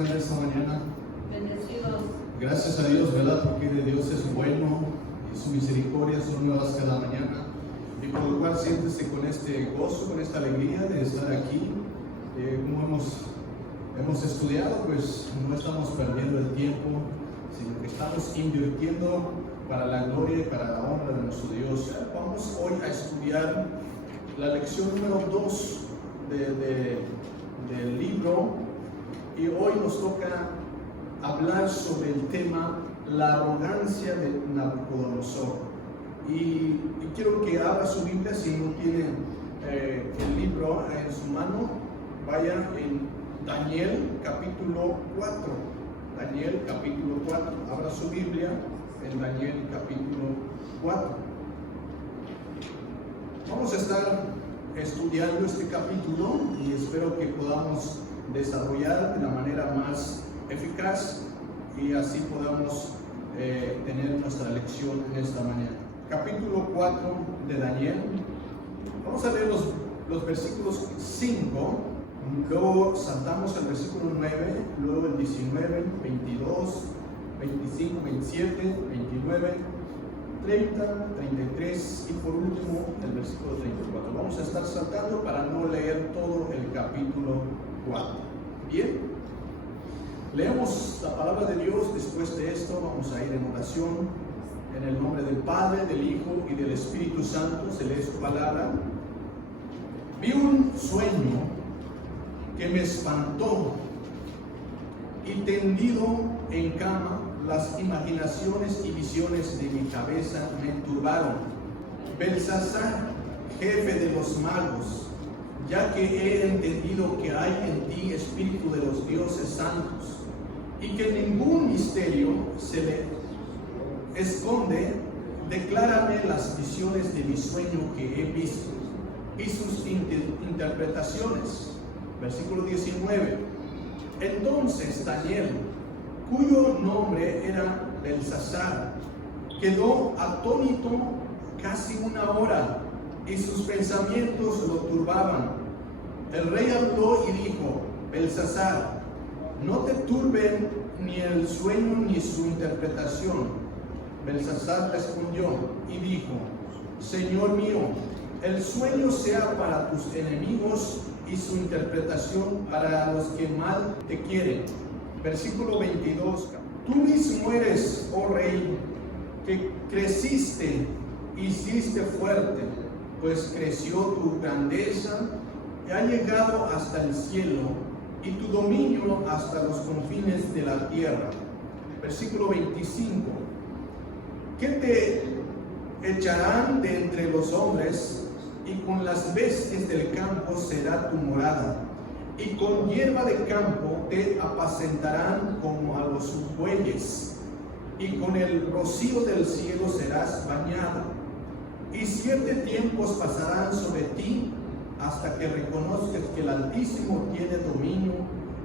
están en esta mañana? Bendecidos. Gracias a Dios, ¿verdad? Porque de Dios es bueno y su misericordia son nuevas cada mañana. Y por lo cual siéntese con este gozo, con esta alegría de estar aquí. Como hemos estudiado, pues no estamos perdiendo el tiempo, sino que estamos invirtiendo para la gloria y para la honra de nuestro Dios. Vamos hoy a estudiar la lección número 2 del libro, y hoy nos toca hablar sobre el tema la arrogancia de Nabucodonosor. Y quiero que abra su Biblia, si no tiene el libro en su mano, vaya en Daniel capítulo 4. Daniel capítulo 4, abra su Biblia en Daniel capítulo 4. Vamos a estar estudiando este capítulo y espero que podamos desarrollar de la manera más eficaz y así podamos tener nuestra lección en esta mañana. Capítulo 4 de Daniel. Vamos a leer los versículos 5, luego saltamos al versículo 9, luego el 19, 22, 25, 27, 29, 30, 33 y por último el versículo 34. Vamos a estar saltando para no leer todo el capítulo 4. Bien, leemos la palabra de Dios. Después de esto vamos a ir en oración en el nombre del Padre, del Hijo y del Espíritu Santo. Se lee su palabra. Vi un sueño que me espantó y tendido en cama, las imaginaciones y visiones de mi cabeza me turbaron. Belsasar, jefe de los magos, ya que he entendido que hay en ti espíritu de los dioses santos, y que ningún misterio se le esconde, declárame las visiones de mi sueño que he visto y sus interpretaciones. Versículo 19. Entonces Daniel, cuyo nombre era Belsasar, quedó atónito casi una hora y sus pensamientos lo turbaban. El rey habló y dijo: Belsasar, no te turben ni el sueño ni su interpretación. Belsasar respondió y dijo: Señor mío, el sueño sea para tus enemigos y su interpretación para los que mal te quieren. Versículo 22. Tú mismo eres, oh rey, que creciste y hiciste fuerte, pues creció tu grandeza y ha llegado hasta el cielo, y tu dominio hasta los confines de la tierra. Versículo 25. ¿Qué te echarán de entre los hombres? Y con las bestias del campo será tu morada, y con hierba de campo te apacentarán como a los bueyes, y con el rocío del cielo serás bañado. Y 7 tiempos pasarán sobre ti, hasta que reconozcas que el Altísimo tiene dominio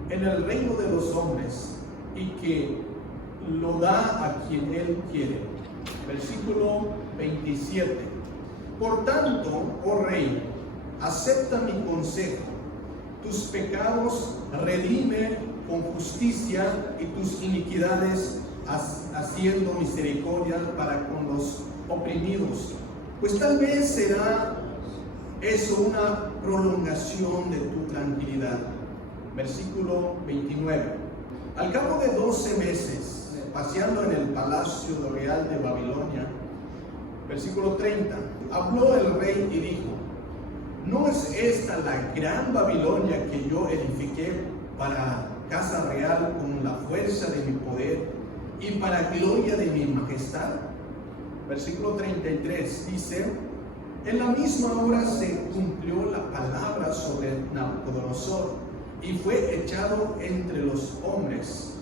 en el reino de los hombres, y que lo da a quien Él quiere. Versículo 27. Por tanto, oh rey, acepta mi consejo. Tus pecados redime con justicia, y tus iniquidades haciendo misericordia para con los oprimidos. Pues tal vez será eso una prolongación de tu tranquilidad. Versículo 29. Al cabo de 12 meses, paseando en el palacio real de Babilonia, versículo 30, habló el rey y dijo: ¿no es esta la gran Babilonia que yo edifiqué para casa real con la fuerza de mi poder y para gloria de mi majestad? Versículo 33 dice: en la misma hora se cumplió la palabra sobre Nabucodonosor, y fue echado entre los hombres,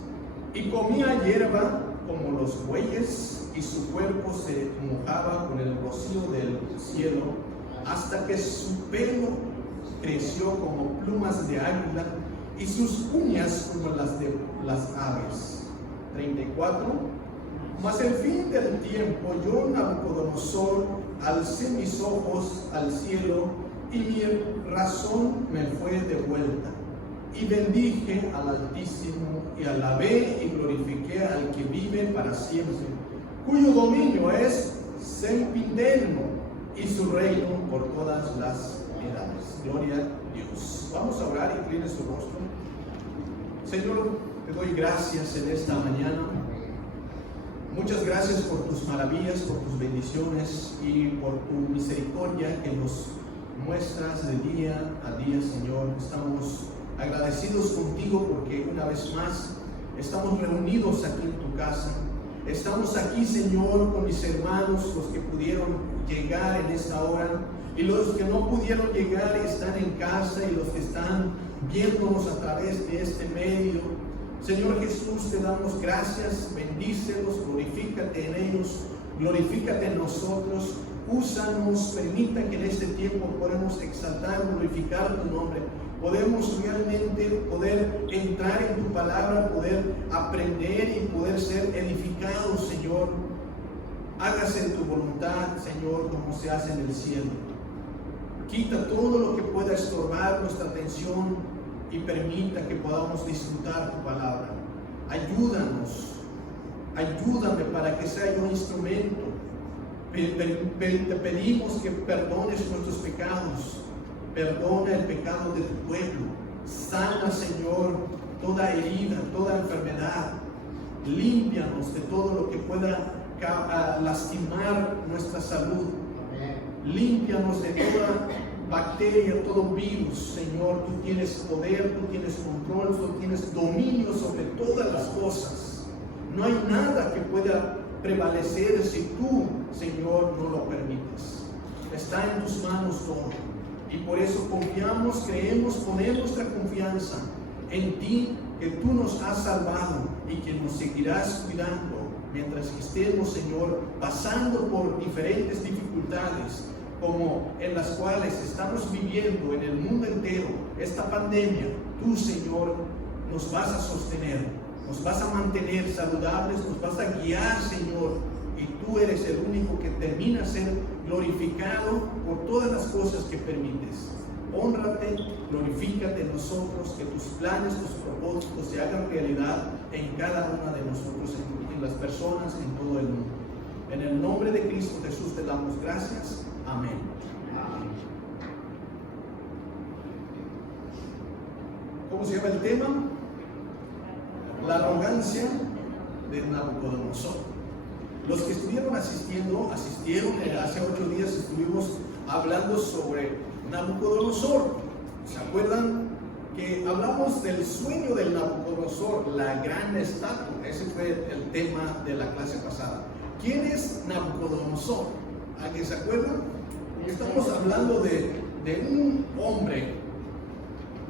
y comía hierba como los bueyes, y su cuerpo se mojaba con el rocío del cielo, hasta que su pelo creció como plumas de águila, y sus uñas como las de las aves. 34. Mas el fin del tiempo, yo, Nabucodonosor, alcé mis ojos al cielo, y mi razón me fue devuelta. y bendije al Altísimo, y alabé y glorifiqué al que vive para siempre, cuyo dominio es sempiterno y su reino por todas las edades. Gloria a Dios. Vamos a orar, incline su rostro. Señor, te doy gracias en esta mañana. Muchas gracias por tus maravillas, por tus bendiciones y por tu misericordia que nos muestras de día a día, Señor. Estamos agradecidos contigo porque una vez más estamos reunidos aquí en tu casa. Estamos aquí, Señor, con mis hermanos, los que pudieron llegar en esta hora, y los que no pudieron llegar están en casa, y los que están viéndonos a través de este medio. Señor Jesús, te damos gracias, bendícelos, glorifícate en ellos, glorifícate en nosotros, úsanos, permita que en este tiempo podamos exaltar, glorificar tu nombre, podemos realmente poder entrar en tu palabra, poder aprender y poder ser edificados, Señor. Hágase tu voluntad, Señor, como se hace en el cielo. Quita todo lo que pueda estorbar nuestra atención y permita que podamos disfrutar tu palabra. Ayúdame para que sea yo un instrumento. Te pedimos que perdones nuestros pecados. Perdona el pecado de tu pueblo. Sana, Señor, toda herida, toda enfermedad. Límpianos de todo lo que pueda lastimar nuestra salud. Límpianos de toda bacteria, todo virus, Señor. Tú tienes poder, tú tienes control, tú tienes dominio sobre todas las cosas. No hay nada que pueda prevalecer si tú, Señor, no lo permites. Está en tus manos todo. Y por eso confiamos, creemos, ponemos nuestra confianza en ti, que tú nos has salvado y que nos seguirás cuidando mientras que estemos, Señor, pasando por diferentes dificultades, como en las cuales estamos viviendo en el mundo entero, esta pandemia. Tú, Señor, nos vas a sostener, nos vas a mantener saludables, nos vas a guiar, Señor, y tú eres el único que termina a ser glorificado por todas las cosas que permites. Hónrate, glorifícate en nosotros, que tus planes, tus propósitos se hagan realidad en cada una de nosotros, en las personas, en todo el mundo. En el nombre de Cristo Jesús te damos gracias. Amén. ¿Cómo se llama el tema? La arrogancia de Nabucodonosor. Los que estuvieron asistieron, hace 8 días estuvimos hablando sobre Nabucodonosor. ¿Se acuerdan que hablamos del sueño del Nabucodonosor, la gran estatua? Ese fue el tema de la clase pasada. ¿Quién es Nabucodonosor? ¿Alguien se acuerda? Estamos hablando de un hombre.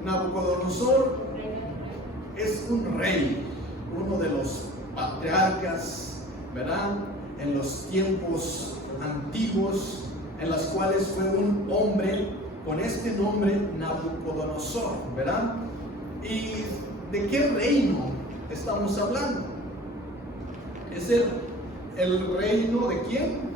Nabucodonosor es un rey, uno de los patriarcas, ¿verdad? En los tiempos antiguos, en los cuales fue un hombre con este nombre, Nabucodonosor, ¿verdad? ¿Y de qué reino estamos hablando? Es el reino de ¿quién?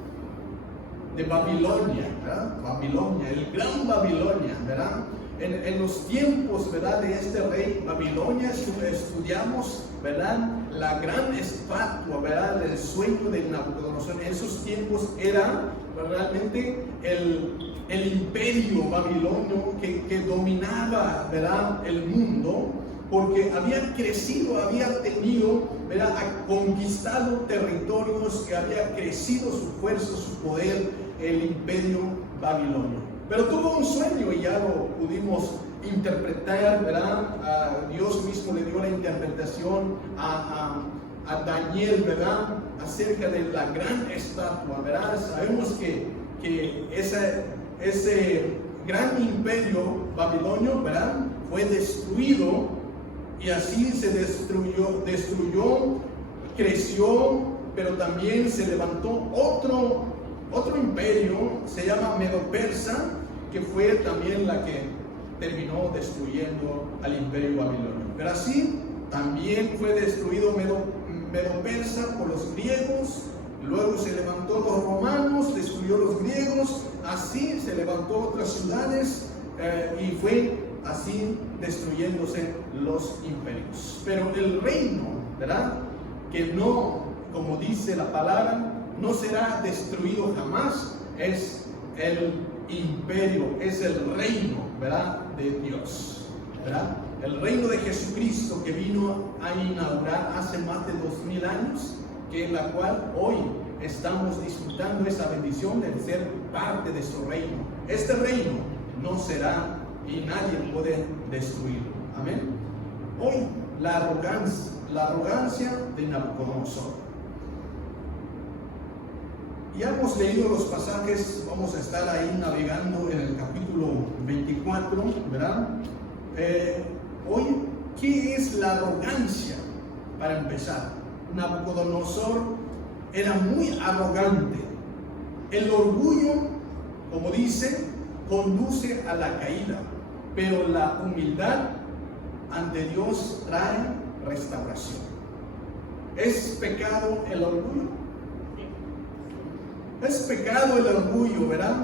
De Babilonia, ¿verdad? Babilonia, el gran Babilonia, ¿verdad? En los tiempos, ¿verdad?, de este rey Babilonia, estudiamos, ¿verdad?, la gran estatua, ¿verdad?, del sueño de Nabucodonosor. En esos tiempos era realmente el imperio babilonio que dominaba, ¿verdad?, el mundo, porque había crecido, había tenido, ¿verdad?, conquistado territorios, que había crecido su fuerza, su poder, el imperio babilonio. Pero tuvo un sueño y ya lo pudimos interpretar, ¿verdad? Dios mismo le dio la interpretación a Daniel, ¿verdad?, acerca de la gran estatua, ¿verdad? Sabemos que ese gran imperio babilonio, ¿verdad?, fue destruido, y así se destruyó, creció, pero también se levantó otro imperio, se llama Medo-Persa, que fue también la que terminó destruyendo al imperio babilonio. Pero así también fue destruido Medo-Persa por los griegos, luego se levantó los romanos, destruyó los griegos, así se levantó otras ciudades y fue así destruyéndose los imperios. Pero el reino, ¿verdad? Que no, como dice la palabra, no será destruido jamás, es el imperio, es el reino, ¿verdad? De Dios, ¿verdad? El reino de Jesucristo que vino a inaugurar hace más de 2000 años, que en la cual hoy estamos disfrutando esa bendición de ser parte de su reino. Este reino no será y nadie puede destruirlo. Amén. Hoy la arrogancia de Nabucodonosor. Ya hemos leído los pasajes, vamos a estar ahí navegando en el capítulo 24, ¿verdad? Hoy, ¿qué es la arrogancia? Para empezar, Nabucodonosor era muy arrogante. El orgullo, como dice, conduce a la caída, pero la humildad ante Dios trae restauración. ¿Es pecado el orgullo? Es pecado el orgullo, ¿verdad?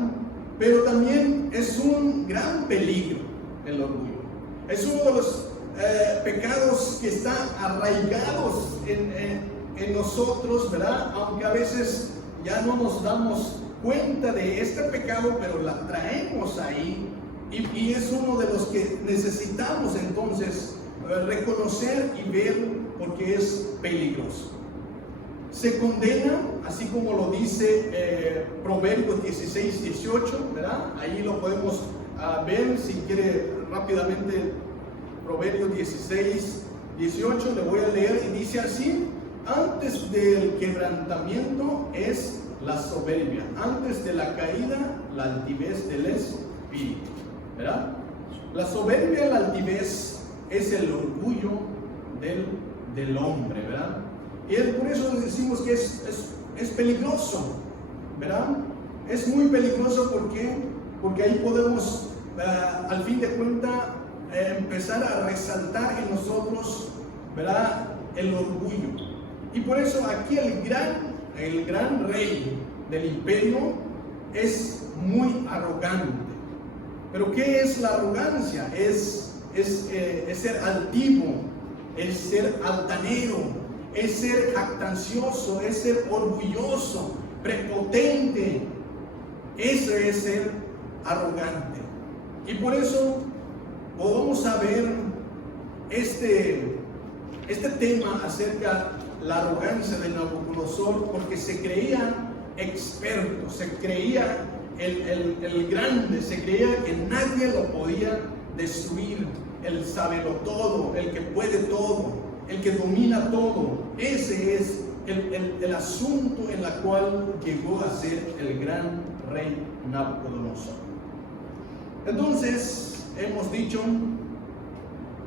Pero también es un gran peligro el orgullo. Es uno de los pecados que están arraigados en nosotros, ¿verdad? Aunque a veces ya no nos damos cuenta de este pecado, pero la traemos ahí. Y es uno de los que necesitamos entonces reconocer y ver porque es peligroso. Se condena, así como lo dice Proverbios 16, 18, ¿verdad? Ahí lo podemos ver, si quiere rápidamente, Proverbios 16, 18, le voy a leer y dice así: antes del quebrantamiento es la soberbia, antes de la caída, la altivez del espíritu, ¿verdad? La soberbia, la altivez es el orgullo del hombre, ¿verdad? Y por eso decimos que es peligroso, ¿verdad? Es muy peligroso porque ahí podemos, al fin de cuentas, empezar a resaltar en nosotros, ¿verdad? El orgullo. Y por eso aquí el gran rey del imperio es muy arrogante. Pero ¿qué es la arrogancia? Es ser altivo, es ser altanero, es ser jactancioso, es ser orgulloso, prepotente. Eso es ser arrogante. Y por eso vamos a ver este tema acerca de la arrogancia de Nabucodonosor, porque se creía experto, se creía el grande, se creía que nadie lo podía destruir, el sabelotodo, el que puede todo, el que domina todo. Ese es el asunto en el cual llegó a ser el gran rey Nabucodonosor. Entonces, hemos dicho,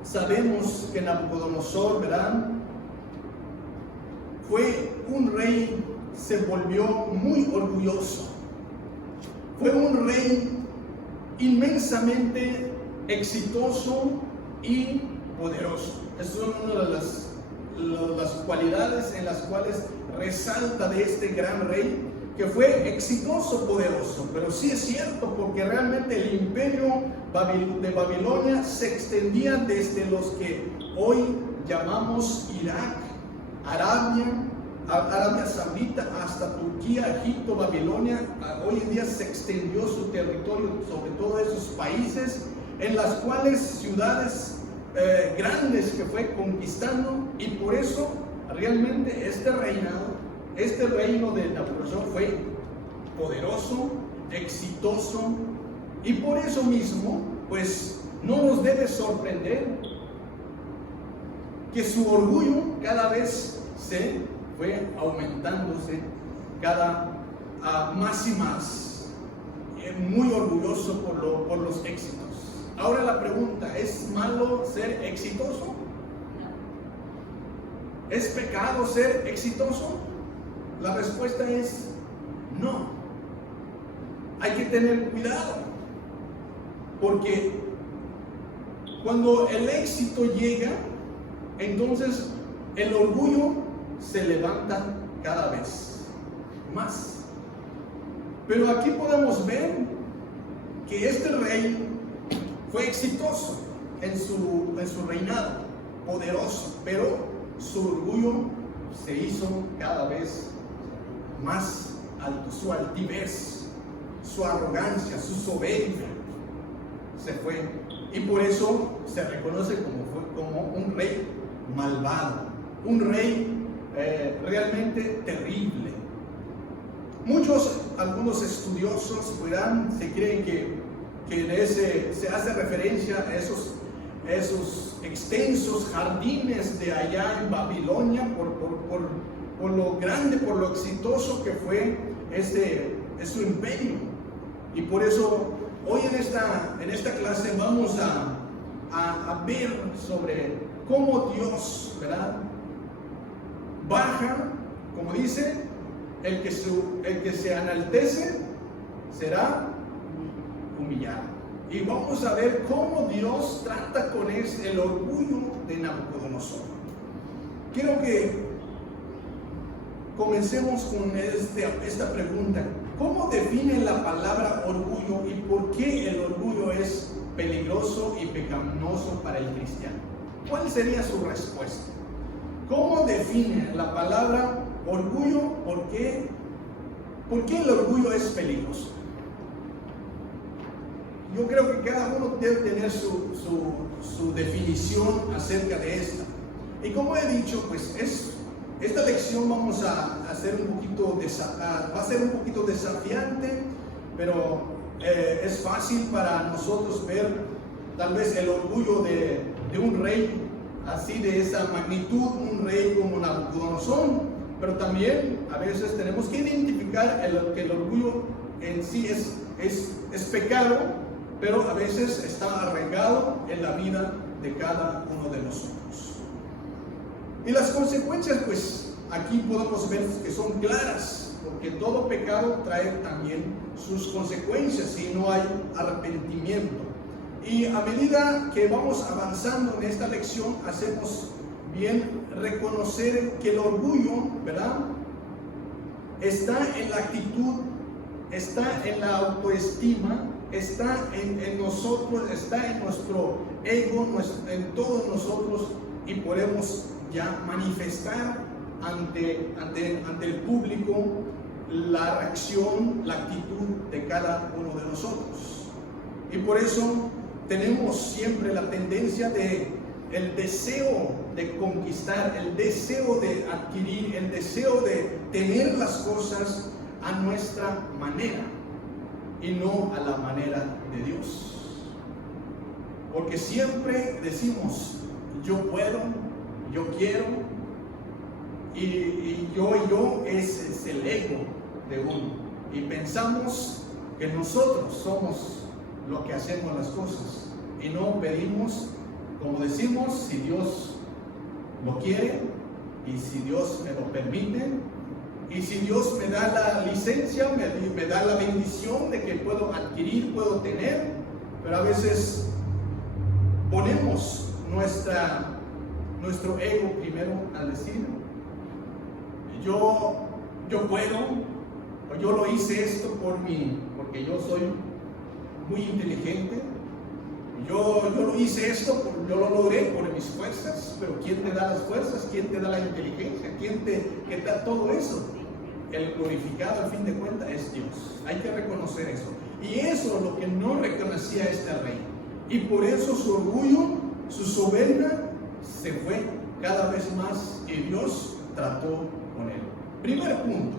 sabemos que Nabucodonosor, ¿verdad?, fue un rey, se volvió muy orgulloso. Fue un rey inmensamente exitoso y poderoso. Es una de las cualidades en las cuales resalta de este gran rey, que fue exitoso, poderoso. Pero sí es cierto, porque realmente el imperio de Babilonia se extendía desde los que hoy llamamos Irak, Arabia Saudita, hasta Turquía, Egipto, Babilonia. Hoy en día se extendió su territorio sobre todos esos países, en las cuales ciudades grandes que fue conquistando. Y por eso realmente este reino de Nabucodonosor fue poderoso, exitoso, y por eso mismo pues no nos debe sorprender que su orgullo cada vez se fue aumentándose, más y más, muy orgulloso por los éxitos. Ahora la pregunta: ¿es malo ser exitoso? ¿Es pecado ser exitoso? La respuesta es no. Hay que tener cuidado, porque cuando el éxito llega, entonces el orgullo se levanta cada vez más. Pero aquí podemos ver que este rey fue exitoso en su reinado, poderoso, pero su orgullo se hizo cada vez más alto, su altivez, su arrogancia, su soberbia se fue, y por eso se reconoce como un rey malvado, un rey realmente terrible. Algunos estudiosos se creen que se hace referencia a esos extensos jardines de allá en Babilonia por lo grande, por lo exitoso que fue su imperio. Y por eso hoy en esta clase vamos a ver sobre cómo Dios, ¿verdad?, baja, como dice, el que se enaltece será humillado. Y vamos a ver cómo Dios trata con el orgullo de Nabucodonosor. Quiero que comencemos con esta pregunta. ¿Cómo define la palabra orgullo y por qué el orgullo es peligroso y pecaminoso para el cristiano? ¿Cuál sería su respuesta? ¿Cómo define la palabra orgullo? ¿Por qué el orgullo es peligroso? Yo creo que cada uno debe tener su definición acerca de esta. Y como he dicho, pues esta lección vamos a hacer va a ser un poquito desafiante, pero es fácil para nosotros ver tal vez el orgullo de un rey así de esa magnitud, un rey como Nabucodonosor, pero también a veces tenemos que identificar que el orgullo en sí es pecado, pero a veces está arraigado en la vida de cada uno de nosotros. Y las consecuencias, pues aquí podemos ver que son claras, porque todo pecado trae también sus consecuencias si no hay arrepentimiento. Y a medida que vamos avanzando en esta lección, hacemos bien reconocer que el orgullo, ¿verdad?, está en la actitud, está en la autoestima, está en nosotros, está en nuestro ego, en todos nosotros, y podemos ya manifestar ante el público la reacción, la actitud de cada uno de nosotros. Y por eso tenemos siempre la tendencia el deseo de conquistar, el deseo de adquirir, el deseo de tener las cosas a nuestra manera y no a la manera de Dios. Porque siempre decimos, yo puedo, yo quiero, y yo es el ego de uno. Y pensamos que nosotros somos lo que hacemos las cosas y no pedimos, como decimos, si Dios lo quiere y si Dios me lo permite y si Dios me da la licencia, me da la bendición de que puedo adquirir, puedo tener. Pero a veces ponemos nuestro ego primero al decir yo puedo, o yo lo hice esto porque yo soy muy inteligente, yo lo hice esto, yo lo logré por mis fuerzas. Pero ¿quién te da las fuerzas? ¿Quién te da la inteligencia? ¿Quién te da todo eso? El glorificado al fin de cuentas es Dios. Hay que reconocer eso, y eso es lo que no reconocía este rey, y por eso su orgullo, su soberbia se fue cada vez más, y Dios trató con él. Primer punto,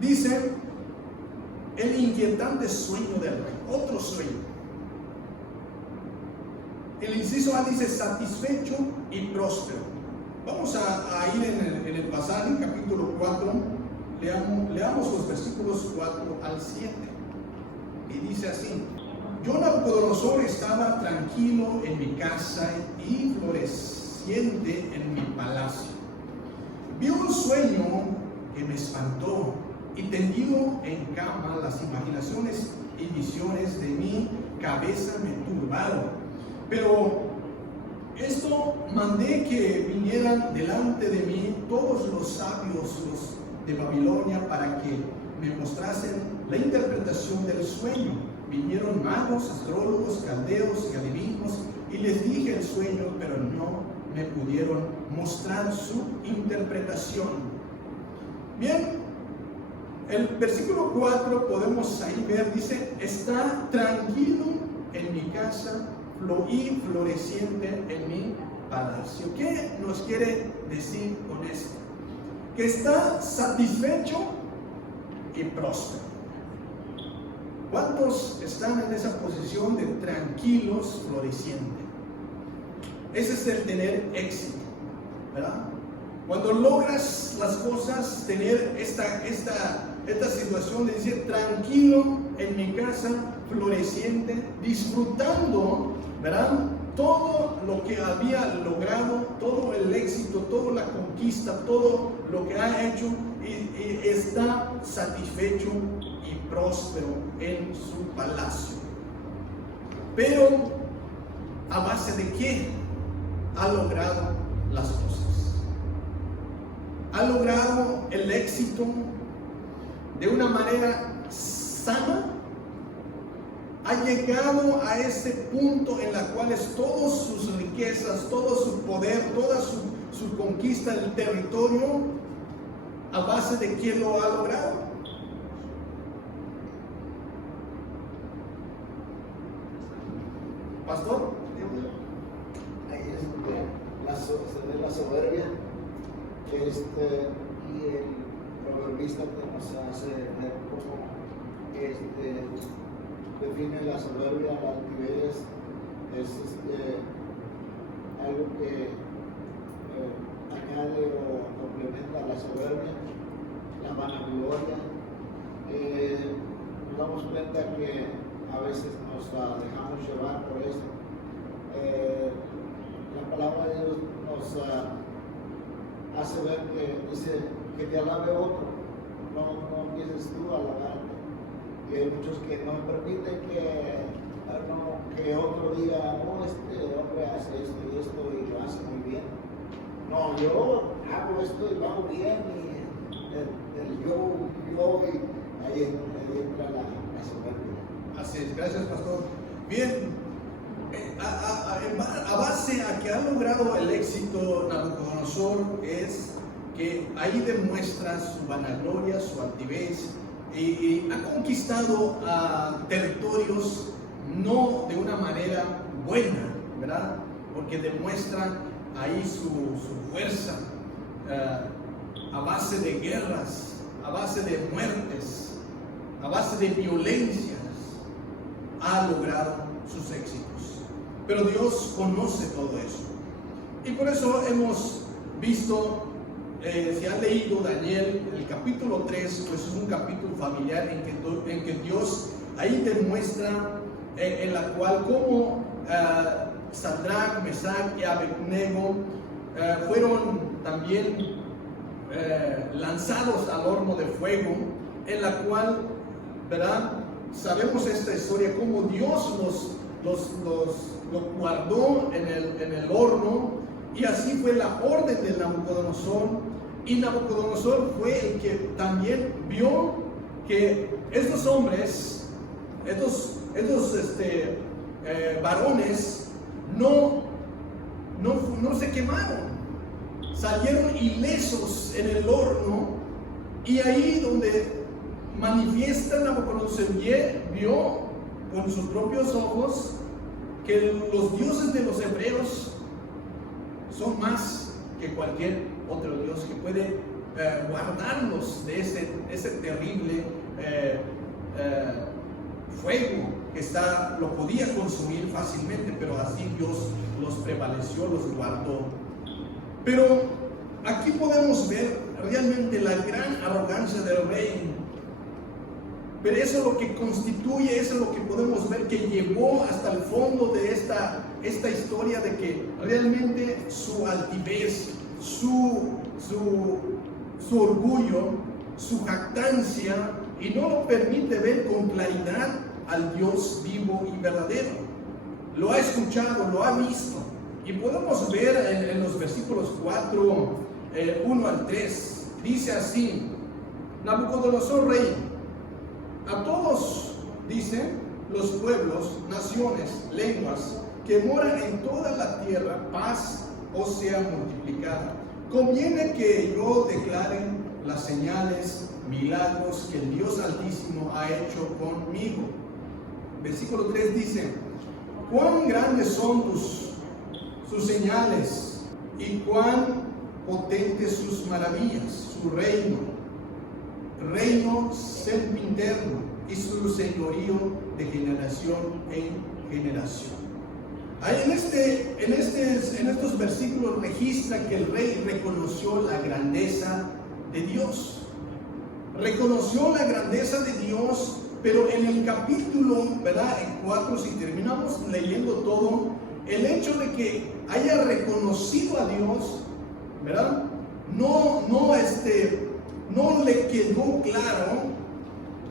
dice el inquietante sueño del rey. Otro sueño. El inciso A dice satisfecho y próspero. Vamos a ir en el pasaje, en capítulo 4, leamos los versículos 4 al 7. Y dice así: yo, Nabucodonosor, estaba tranquilo en mi casa y floreciente en mi palacio. Vi un sueño que me espantó, y tendido en cama las imaginaciones y visiones de mi cabeza me turbaron. Pero esto mandé que vinieran delante de mí todos los sabios de Babilonia para que me mostrasen la interpretación del sueño. vinieron magos, astrólogos, caldeos y adivinos, y les dije el sueño, pero no me pudieron mostrar su interpretación. Bien, el versículo 4 podemos ahí ver, dice, está tranquilo en mi casa y floreciente en mi palacio. ¿Qué nos quiere decir con esto? Que está satisfecho y próspero. ¿Cuántos están en esa posición de tranquilos, floreciente? Ese es el tener éxito, ¿verdad? Cuando logras las cosas, tener esta situación de decir tranquilo en mi casa, floreciente, disfrutando, ¿verdad? Todo lo que había logrado, todo el éxito, toda la conquista, todo lo que ha hecho, y está satisfecho y próspero en su palacio. Pero, ¿a base de qué ha logrado las cosas? Ha logrado el éxito de una manera sana. Ha llegado a ese punto en la cual todas sus riquezas, todo su poder, toda su conquista del territorio, ¿a base de quién lo ha logrado? Pastor. Ahí es donde se ve la soberbia, y el proverbista que nos hace ver cómo define la soberbia, la altivez, es algo que añade o complementa la soberbia, la vanagloria. Nos damos cuenta que a veces nos dejamos llevar por eso. La palabra de Dios nos hace ver que dice que te alabe otro, no empieces tú a alabarte. Y hay muchos que no permiten que otro diga, no, este hombre hace esto y lo hace muy bien. No, yo hago esto y lo hago bien, y el yo, y ahí entra la soberbia. Así es, gracias, pastor. Bien, a base a que ha logrado el éxito Nabucodonosor, es que ahí demuestra su vanagloria, su altivez, y ha conquistado territorios no de una manera buena, ¿verdad? Porque demuestra ahí su fuerza a base de guerras, a base de muertes, a base de violencias, ha logrado sus éxitos. Pero Dios conoce todo eso. Y por eso hemos visto, si han leído Daniel, el capítulo 3, pues es un capítulo familiar en que Dios ahí demuestra en la cual cómo Sadrach, Mesach y Abednego fueron también lanzados al horno de fuego, en la cual, ¿verdad? Sabemos esta historia, cómo Dios los guardó en el horno, y así fue la orden de Nabucodonosor. Y Nabucodonosor fue el que también vio que estos hombres, estos varones, no se quemaron, salieron ilesos en el horno, y ahí donde manifiesta Nabucodonosor vio con sus propios ojos que los dioses de los hebreos son más que cualquier otro Dios, que puede guardarlos de ese terrible fuego que lo podía consumir fácilmente, pero así Dios los prevaleció, los guardó. Pero aquí podemos ver realmente la gran arrogancia del rey. Pero eso es lo que constituye, eso es lo que podemos ver que llevó hasta el fondo de esta historia, de que realmente su altivez, su orgullo, su jactancia, y no lo permite ver con claridad al Dios vivo y verdadero. Lo ha escuchado, lo ha visto, y podemos ver en los versículos 4, 1 al 3, dice así: Nabucodonosor rey, a todos, dice, los pueblos, naciones, lenguas que moran en toda la tierra, paz os sea multiplicada. Conviene que yo declare las señales, milagros que el Dios Altísimo ha hecho conmigo. Versículo 3 dice: cuán grandes son sus señales y cuán potentes sus maravillas, su reino sempiterno y su señorío de generación en generación. Ahí en estos versículos registra que el rey reconoció la grandeza de Dios. Reconoció la grandeza de Dios, pero en el capítulo, ¿verdad? En 4, si terminamos leyendo todo, el hecho de que haya reconocido a Dios, ¿verdad? No le quedó claro,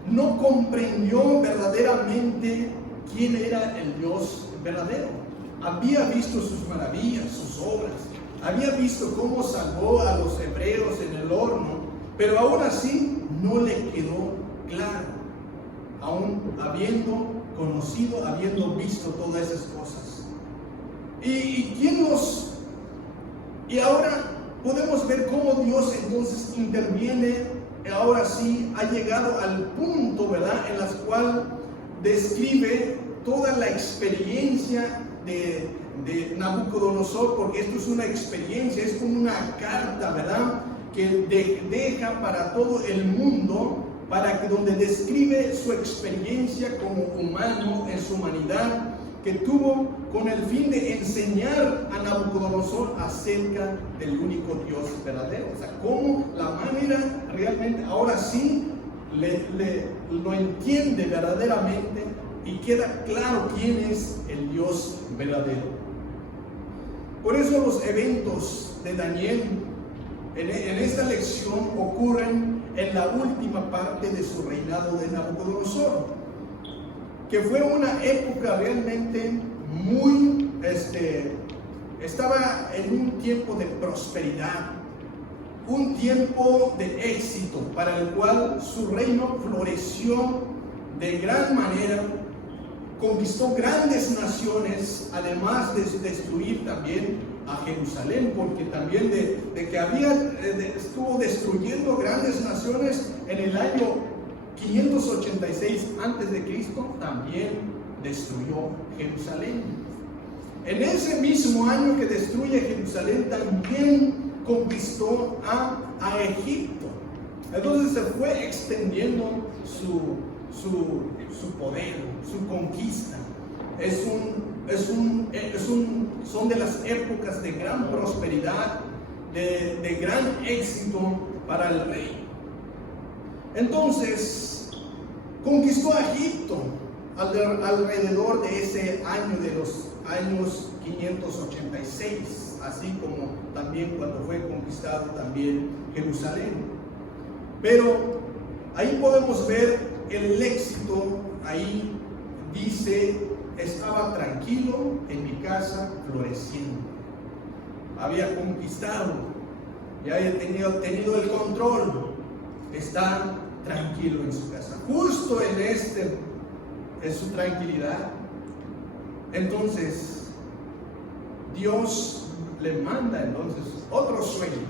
no comprendió verdaderamente quién era el Dios verdadero. Había visto sus maravillas, sus obras, había visto cómo salvó a los hebreos en el horno, pero aún así no le quedó claro, aún habiendo conocido, habiendo visto todas esas cosas. Y ahora podemos ver cómo Dios entonces interviene. Ahora sí ha llegado al punto, ¿verdad?, en la cual describe toda la experiencia de Nabucodonosor, porque esto es una experiencia, es como una carta, ¿verdad?, que deja para todo el mundo, donde describe su experiencia como humano en su humanidad, que tuvo con el fin de enseñar a Nabucodonosor acerca del único Dios verdadero. O sea, cómo la manera realmente ahora sí lo entiende verdaderamente y queda claro quién es el Dios verdadero. Por eso los eventos de Daniel en esta lección ocurren en la última parte de su reinado de Nabucodonosor, que fue una época realmente muy, estaba en un tiempo de prosperidad, un tiempo de éxito, para el cual su reino floreció de gran manera, conquistó grandes naciones, además de destruir también a Jerusalén, porque también de que estuvo destruyendo grandes naciones en el año 586 antes de Cristo, también destruyó Jerusalén. En ese mismo año que destruye Jerusalén, también conquistó a Egipto. Entonces se fue extendiendo su poder, su conquista. Son de las épocas de gran prosperidad, de gran éxito para el rey. Entonces, conquistó a Egipto alrededor de ese año, de los años 586, así como también cuando fue conquistado también Jerusalén. Pero ahí podemos ver el éxito. Ahí dice: estaba tranquilo en mi casa, floreciendo. Había conquistado, ya había tenido el control. Está tranquilo en su casa. Justo en su tranquilidad, entonces Dios le manda otro sueño.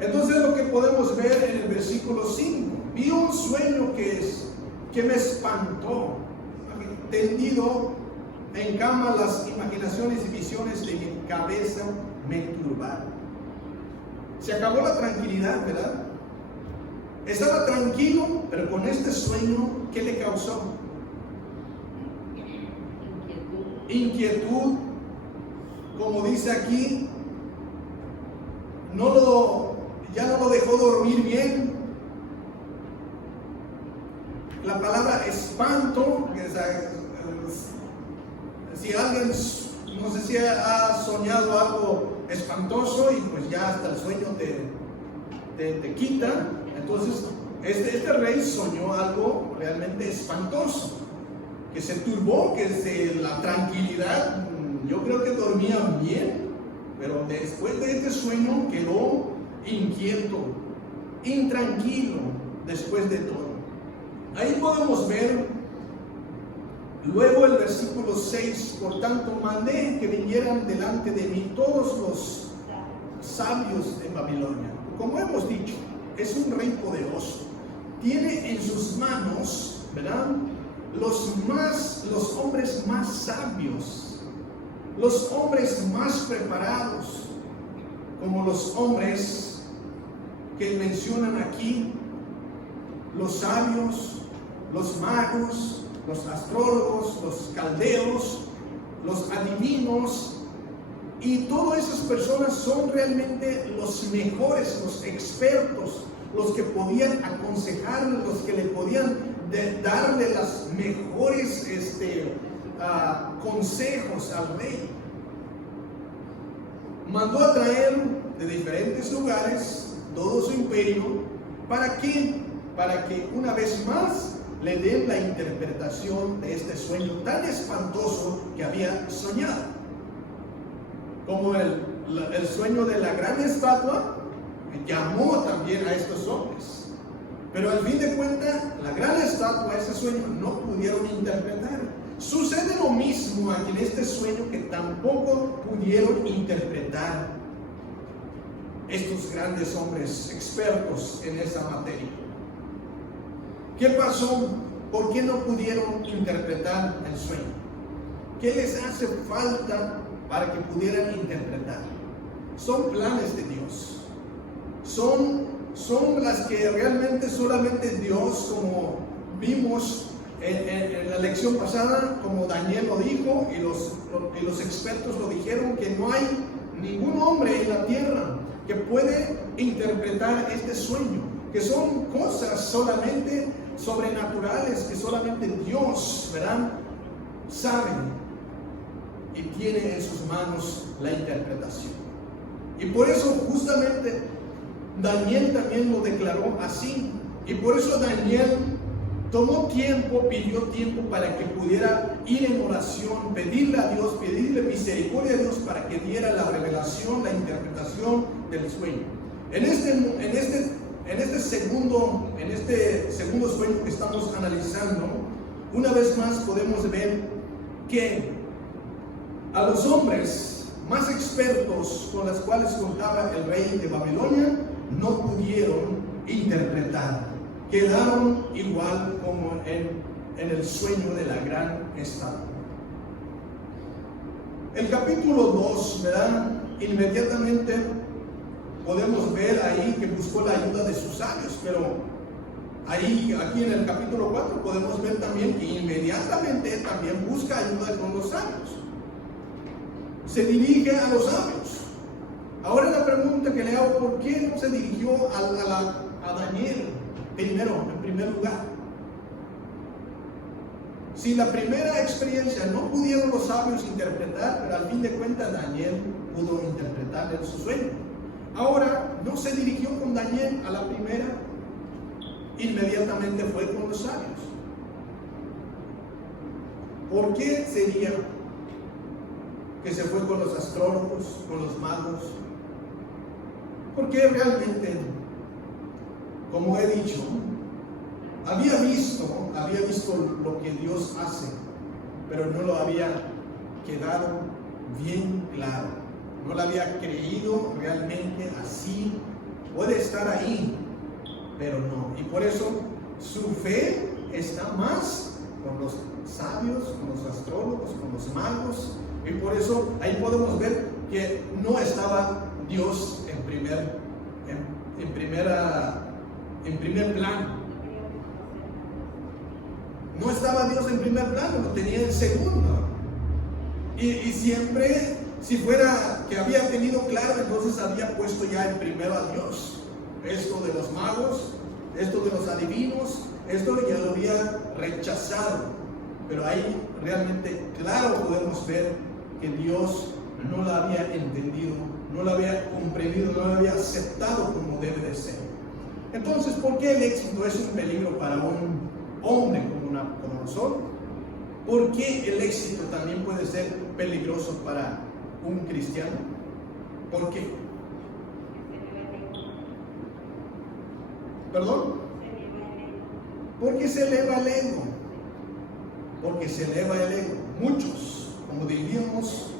Entonces lo que podemos ver en el versículo 5: vi un sueño que me espantó, tendido en cama, las imaginaciones y visiones de mi cabeza me turbaron. Se acabó la tranquilidad, ¿verdad? Estaba tranquilo, pero con este sueño, ¿qué le causó? Inquietud. Como dice aquí, ya no lo dejó dormir bien. La palabra espanto, si alguien, no sé si ha soñado algo espantoso, y pues ya hasta el sueño te quita. Entonces este rey soñó algo realmente espantoso, que se turbó, la tranquilidad. Yo creo que dormía bien, pero después de este sueño quedó inquieto, intranquilo después de todo. Ahí podemos ver luego el versículo 6, por tanto mandé que vinieran delante de mí todos los sabios de Babilonia. Como hemos dicho, es un rey poderoso, tiene en sus manos, ¿verdad?, los hombres más sabios, los hombres más preparados, como los hombres que mencionan aquí, los sabios, los magos, los astrólogos, los caldeos, los adivinos, y todas esas personas son realmente los mejores, los expertos, los que podían aconsejarle, los que le podían darle las mejores consejos al rey. Mandó a traer de diferentes lugares todo su imperio. ¿Para qué? Para que una vez más le den la interpretación de este sueño tan espantoso que había soñado. Como el sueño de la gran estatua, llamó también a estos hombres. Pero al fin de cuentas, la gran estatua, ese sueño, no pudieron interpretar. Sucede lo mismo aquí en este sueño, que tampoco pudieron interpretar estos grandes hombres expertos en esa materia. ¿Qué pasó? ¿Por qué no pudieron interpretar el sueño? ¿Qué les hace falta para que pudieran interpretar? Son planes de Dios. Son las que realmente solamente Dios, como vimos en la lección pasada, como Daniel lo dijo y los expertos lo dijeron, que no hay ningún hombre en la tierra que puede interpretar este sueño, que son cosas solamente sobrenaturales, que solamente Dios, ¿verdad?, sabe y tiene en sus manos la interpretación. Y por eso justamente Daniel también lo declaró así, y por eso Daniel tomó tiempo, pidió tiempo para que pudiera ir en oración, pedirle a Dios, pedirle misericordia a Dios para que diera la revelación, la interpretación del sueño. En este segundo sueño que estamos analizando, una vez más podemos ver que a los hombres más expertos con los cuales contaba el rey de Babilonia no pudieron interpretar, quedaron igual como en el sueño de la gran estatua. El capítulo 2, ¿verdad?, inmediatamente podemos ver ahí que buscó la ayuda de sus sabios, pero aquí en el capítulo 4 podemos ver también que inmediatamente también busca ayuda con los sabios. Se dirige a los sabios. Ahora la pregunta que le hago: ¿por qué no se dirigió a Daniel primero, en primer lugar? Si la primera experiencia no pudieron los sabios interpretar, pero al fin de cuentas Daniel pudo interpretar en su sueño. Ahora no se dirigió con Daniel a la primera, inmediatamente fue con los sabios. ¿Por qué sería que se fue con los astrólogos, con los magos? Porque realmente, como he dicho, había visto lo que Dios hace, pero no lo había quedado bien claro, no lo había creído realmente así. Puede estar ahí, pero no. Y por eso su fe está más con los sabios, con los astrólogos, con los magos. Y por eso ahí podemos ver que no estaba Dios en primer plano. No estaba Dios en primer plano, lo tenía en segundo. Y siempre, si fuera que había tenido claro, entonces había puesto ya en primero a Dios. Esto de los magos, esto de los adivinos, esto ya lo había rechazado. Pero ahí realmente claro podemos ver que Dios no la había entendido, no la había comprendido, no la había aceptado como debe de ser. Entonces, ¿por qué el éxito es un peligro para un hombre como nosotros? ¿Por qué el éxito también puede ser peligroso para un cristiano? ¿Por qué? ¿Perdón? Porque se eleva el ego. Porque se eleva el ego. Muchos, como diríamos,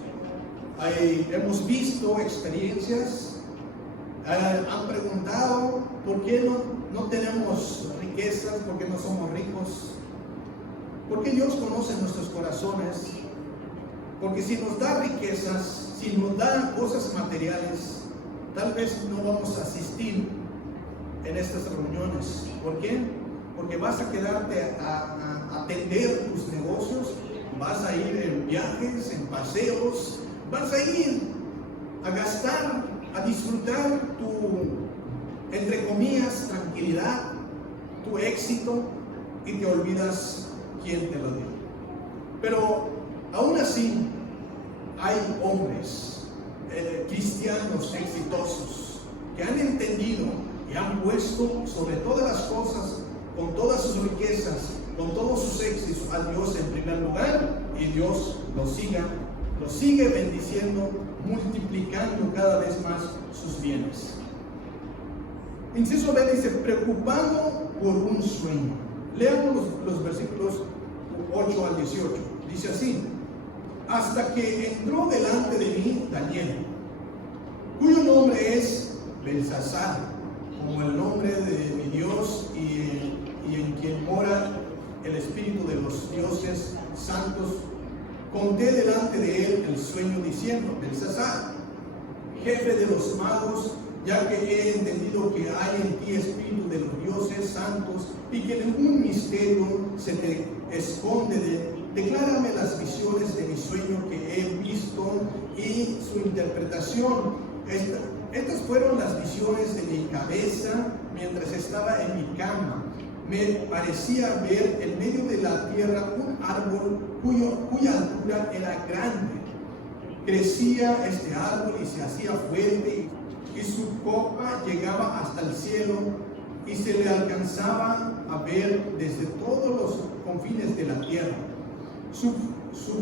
hemos visto experiencias, han preguntado por qué no tenemos riquezas, por qué no somos ricos, porque Dios conoce nuestros corazones, porque si nos da riquezas, si nos da cosas materiales, tal vez no vamos a asistir en estas reuniones. ¿Por qué? Porque vas a quedarte a atender tus negocios, vas a ir en viajes, en paseos, vas a ir a gastar, a disfrutar tu, entre comillas, tranquilidad, tu éxito, y te olvidas quién te lo dio. Pero aún así hay hombres cristianos exitosos que han entendido y han puesto sobre todas las cosas, con todas sus riquezas, con todos sus éxitos, a Dios en primer lugar, y Dios los sigue bendiciendo, multiplicando cada vez más sus bienes. Inciso B dice, preocupado por un sueño. Leamos los versículos 8 al 18. Dice así: hasta que entró delante de mí Daniel, cuyo nombre es Belsasar, como el nombre de mi Dios y en quien mora el espíritu de los dioses santos. Conté delante de él el sueño diciendo: Belsasar, jefe de los magos, ya que he entendido que hay en ti espíritu de los dioses santos y que ningún misterio se te esconde, declárame las visiones de mi sueño que he visto y su interpretación. Estas fueron las visiones de mi cabeza mientras estaba en mi cama. Me parecía ver en medio de la tierra un árbol cuya altura era grande. Crecía este árbol y se hacía fuerte, y su copa llegaba hasta el cielo, y se le alcanzaba a ver desde todos los confines de la tierra. Su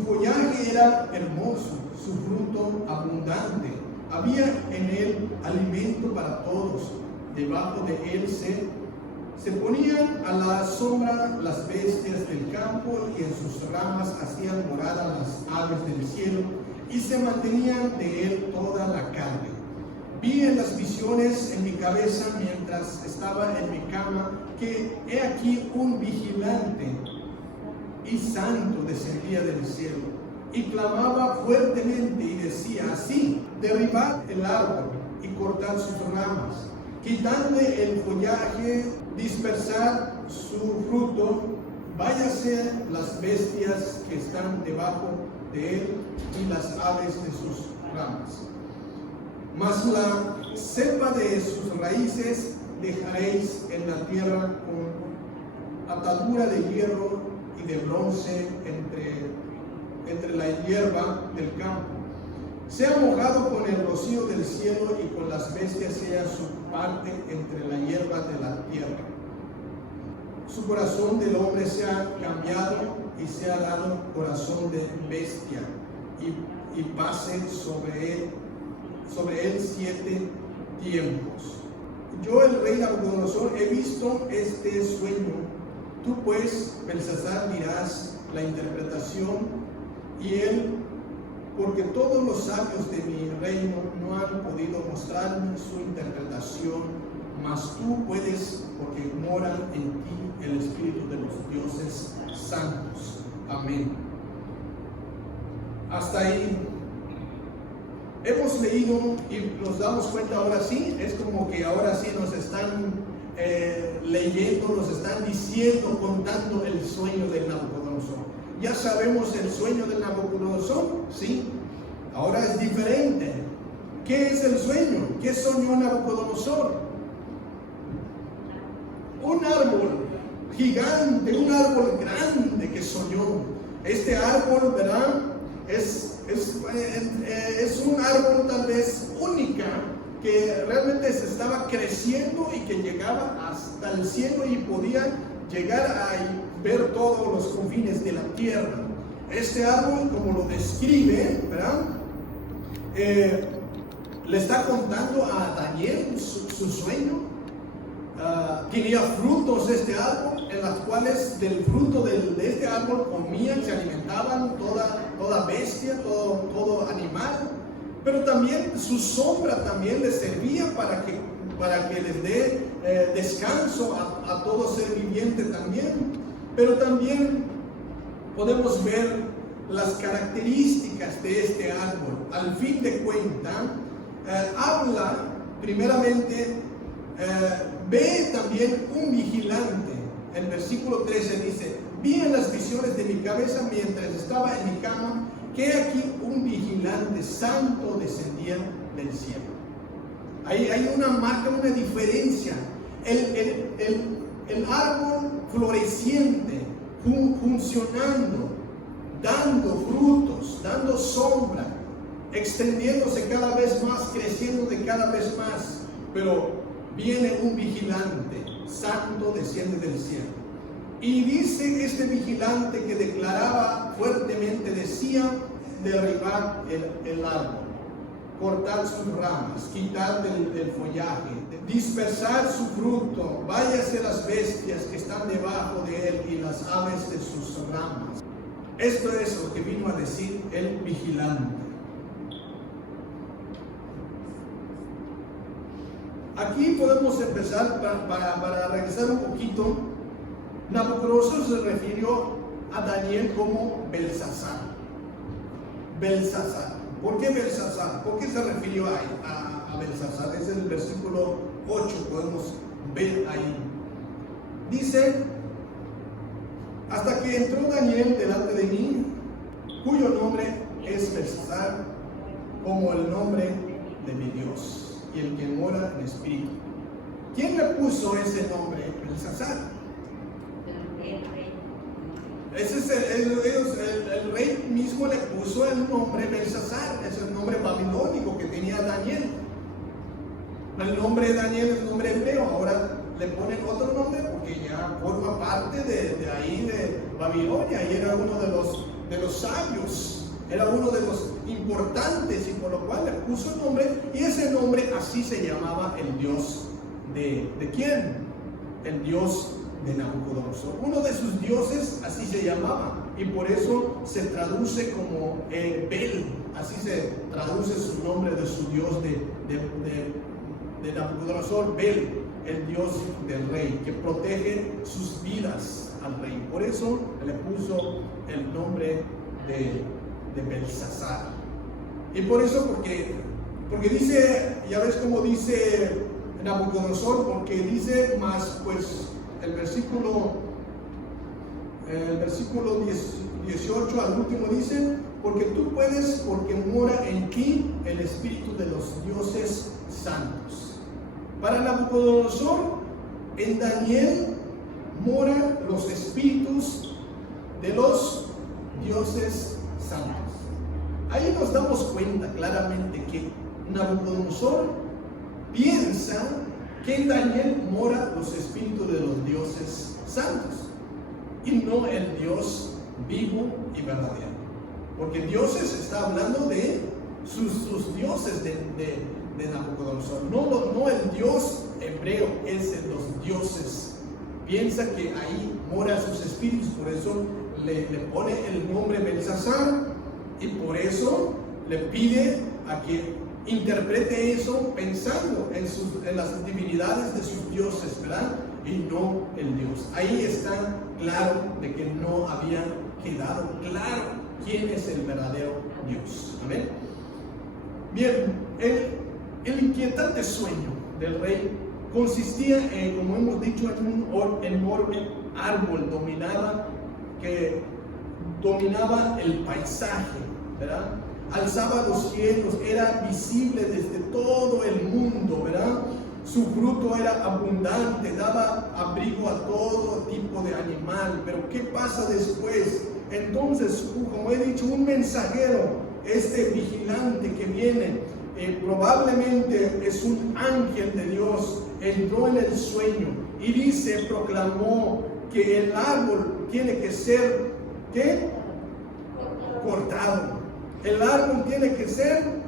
follaje era hermoso, su fruto abundante. Había en él alimento para todos. Debajo de él se ponían a la sombra las bestias del campo, y en sus ramas hacían morada las aves del cielo, y se mantenían de él toda la carne. Vi en las visiones en mi cabeza mientras estaba en mi cama que he aquí un vigilante y santo descendía del cielo y clamaba fuertemente y decía así: derribad el árbol y cortad sus ramas, quitadle el follaje, dispersad su fruto, váyase las bestias que están debajo de él y las aves de sus ramas. Mas la cepa de sus raíces dejaréis en la tierra con atadura de hierro y de bronce entre la hierba del campo. Sea mojado con el rocío del cielo, y con las bestias sea su parte entre la hierba de la tierra. Su corazón del hombre sea cambiado y sea dado corazón de bestia, y pase sobre él 7 tiempos. Yo, el rey Nabucodonosor, he visto este sueño. Tú pues, Belsasar, dirás la interpretación, y él, porque todos los sabios de mi reino no han podido mostrarme su interpretación, mas tú puedes, porque mora en ti el espíritu de los dioses santos. Amén. Hasta ahí hemos leído y nos damos cuenta. Ahora sí, es como que ahora sí nos están leyendo, nos están diciendo, contando el sueño del Nabucodonosor. Ya sabemos el sueño del Nabucodonosor, ¿sí? Ahora es diferente. ¿Qué es el sueño? ¿Qué soñó Nabucodonosor? Un árbol gigante, un árbol grande que soñó. Este árbol, ¿verdad? Es un árbol tal vez única, que realmente se estaba creciendo y que llegaba hasta el cielo y podía llegar a ver todos los confines de la tierra. Este árbol, como lo describe, ¿verdad? Le está contando a Daniel su sueño. tenía frutos este árbol, en las cuales del fruto de este árbol comían, se alimentaban toda bestia, todo animal, pero también su sombra también les servía para que les dé descanso a todo ser viviente también. Pero también podemos ver las características de este árbol. Al fin de cuentas, habla primeramente, ve también un vigilante. El versículo 13 dice: vi en las visiones de mi cabeza mientras estaba en mi cama, que aquí un vigilante santo descendía del cielo. Ahí hay una marca, una diferencia. El árbol floreciente, funcionando, dando frutos, dando sombra, extendiéndose cada vez más, creciendo de cada vez más. Pero viene un vigilante santo, desciende del cielo. Y dice este vigilante que declaraba fuertemente, decía: derribar el árbol, cortar sus ramas, quitar del follaje, dispersar su fruto, váyase las bestias que están debajo de él y las aves de sus ramas. Esto es lo que vino a decir el vigilante. Aquí podemos empezar para regresar un poquito. Nabucodonosor se refirió a Daniel como Belsasar. Belsasar. ¿Por qué Belsasar? ¿Por qué se refirió a Belsasar? Es el versículo 8, podemos ver ahí. Dice: hasta que entró Daniel delante de mí, cuyo nombre es Belsasar, como el nombre de mi Dios, y el que mora en espíritu. ¿Quién le puso ese nombre, Belsasar? Ese es el rey mismo le puso el nombre Belsasar, es el nombre babilónico que tenía Daniel. El nombre de Daniel es el nombre hebreo, ahora le ponen otro nombre porque ya forma parte de ahí de Babilonia, y era uno de los sabios, era uno de los importantes, y por lo cual le puso el nombre, y ese nombre así se llamaba el Dios ¿de quién? El Dios de Nabucodonosor. Uno de sus dioses así se llamaba, y por eso se traduce como Bel, así se traduce su nombre de su dios de Nabucodonosor, Bel, el dios del rey, que protege sus vidas al rey. Por eso le puso el nombre de Belsasar. Y por eso, porque dice, ya ves cómo dice Nabucodonosor, porque dice más, pues el versículo 18 al último dice: porque tú puedes, porque mora en ti el espíritu de los dioses santos. Para Nabucodonosor, en Daniel moran los espíritus de los dioses santos. Ahí nos damos cuenta claramente que Nabucodonosor piensa que en Daniel mora los espíritus de los dioses santos y no el Dios vivo y verdadero. Porque dioses está hablando de sus dioses de Nabucodonosor, no el Dios hebreo, es de los dioses. Piensa que ahí mora sus espíritus, por eso le pone el nombre Belsasar, y por eso le pide a que interprete eso pensando en las divinidades de sus dioses, ¿verdad? Y no el Dios. Ahí está claro de que no había quedado claro quién es el verdadero Dios. Amén. Bien, el inquietante sueño del rey consistía en, como hemos dicho, en un enorme árbol que dominaba el paisaje, ¿verdad? Alzaba los cielos, era visible desde todo el mundo, ¿verdad? Su fruto era abundante, daba abrigo a todo tipo de animal. Pero ¿qué pasa después? Entonces, como he dicho, un mensajero, este vigilante que viene, probablemente es un ángel de Dios, entró en el sueño y dice, proclamó que el árbol tiene que ser, ¿qué? Cortado. El árbol tiene que ser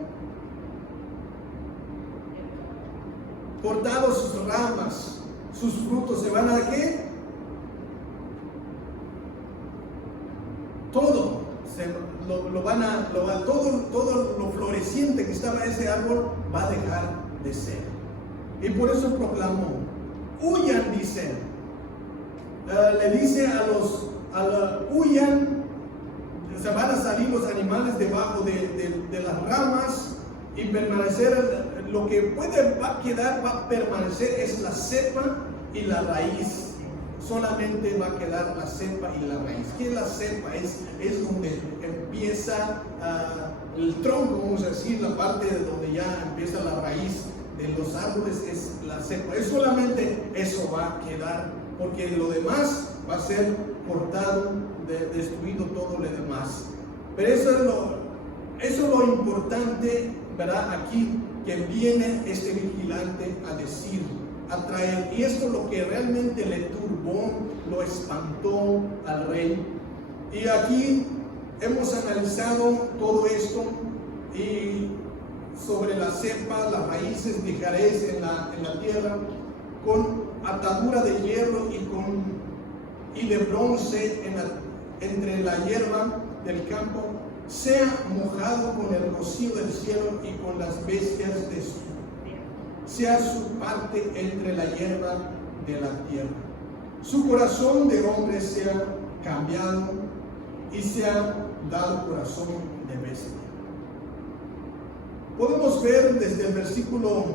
cortado, sus ramas, sus frutos se van a ¿qué? Todo todo lo floreciente que estaba ese árbol va a dejar de ser. Y por eso proclamó, huyan, dice, le dice huyan, se van a salir los animales debajo de las ramas y permanecer, lo que va a permanecer es la cepa y la raíz. Solamente va a quedar la cepa y la raíz. ¿Qué es la cepa? Es donde empieza el tronco, vamos a decir, la parte de donde ya empieza la raíz de los árboles es la cepa. Es solamente eso va a quedar, porque lo demás va a ser cortado, destruido todo lo demás. Pero eso es lo importante, ¿verdad? Aquí que viene este vigilante a decir, a traer, y esto es lo que realmente le turbó, lo espantó al rey. Y aquí hemos analizado todo esto, y sobre la cepa, las raíces dejaréis en la tierra, con atadura de hierro y de bronce entre la hierba del campo, sea mojado con el rocío del cielo y con las bestias de sea su parte entre la hierba de la tierra. Su corazón de hombre sea cambiado y sea dado corazón de bestia. Podemos ver desde el versículo,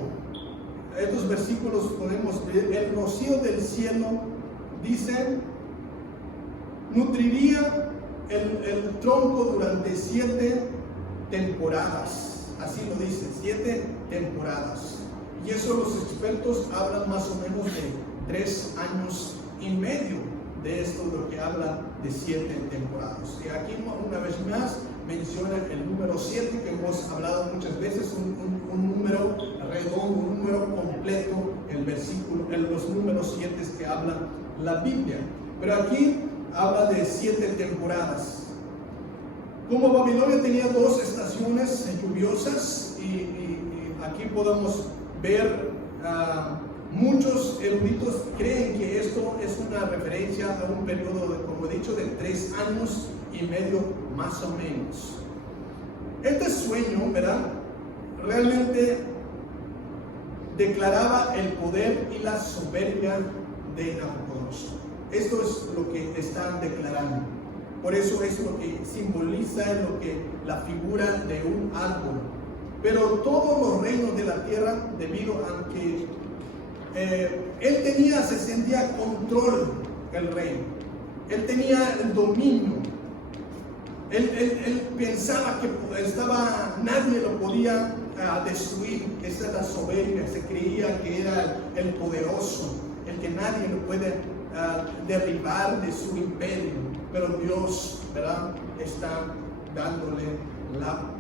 estos versículos podemos ver, el rocío del cielo, dice, nutriría el tronco durante 7 temporadas. Así lo dice, 7 temporadas. Y eso los expertos hablan más o menos de 3 años y medio de esto, lo que habla de 7 temporadas. Y aquí una vez más menciona el número 7, que hemos hablado muchas veces, un número redondo, un número completo, el versículo, los números 7 que habla la Biblia. Pero aquí habla de 7 temporadas. Como Babilonia tenía 2 estaciones lluviosas, y aquí podemos ver, muchos eruditos creen que esto es una referencia a un periodo, como he dicho, de 3 años y medio más o menos. Este sueño, ¿verdad?, realmente declaraba el poder y la soberbia de Nabucodonosor. Esto es lo que están declarando. Por eso es lo que simboliza, lo que la figura de un árbol. Pero todos los reinos de la tierra, debido a que se sentía control, el rey, él tenía el dominio, él pensaba que nadie lo podía destruir. Esa es la soberbia, se creía que era el poderoso, el que nadie lo puede derribar de su imperio. Pero Dios, ¿verdad?, está dándole la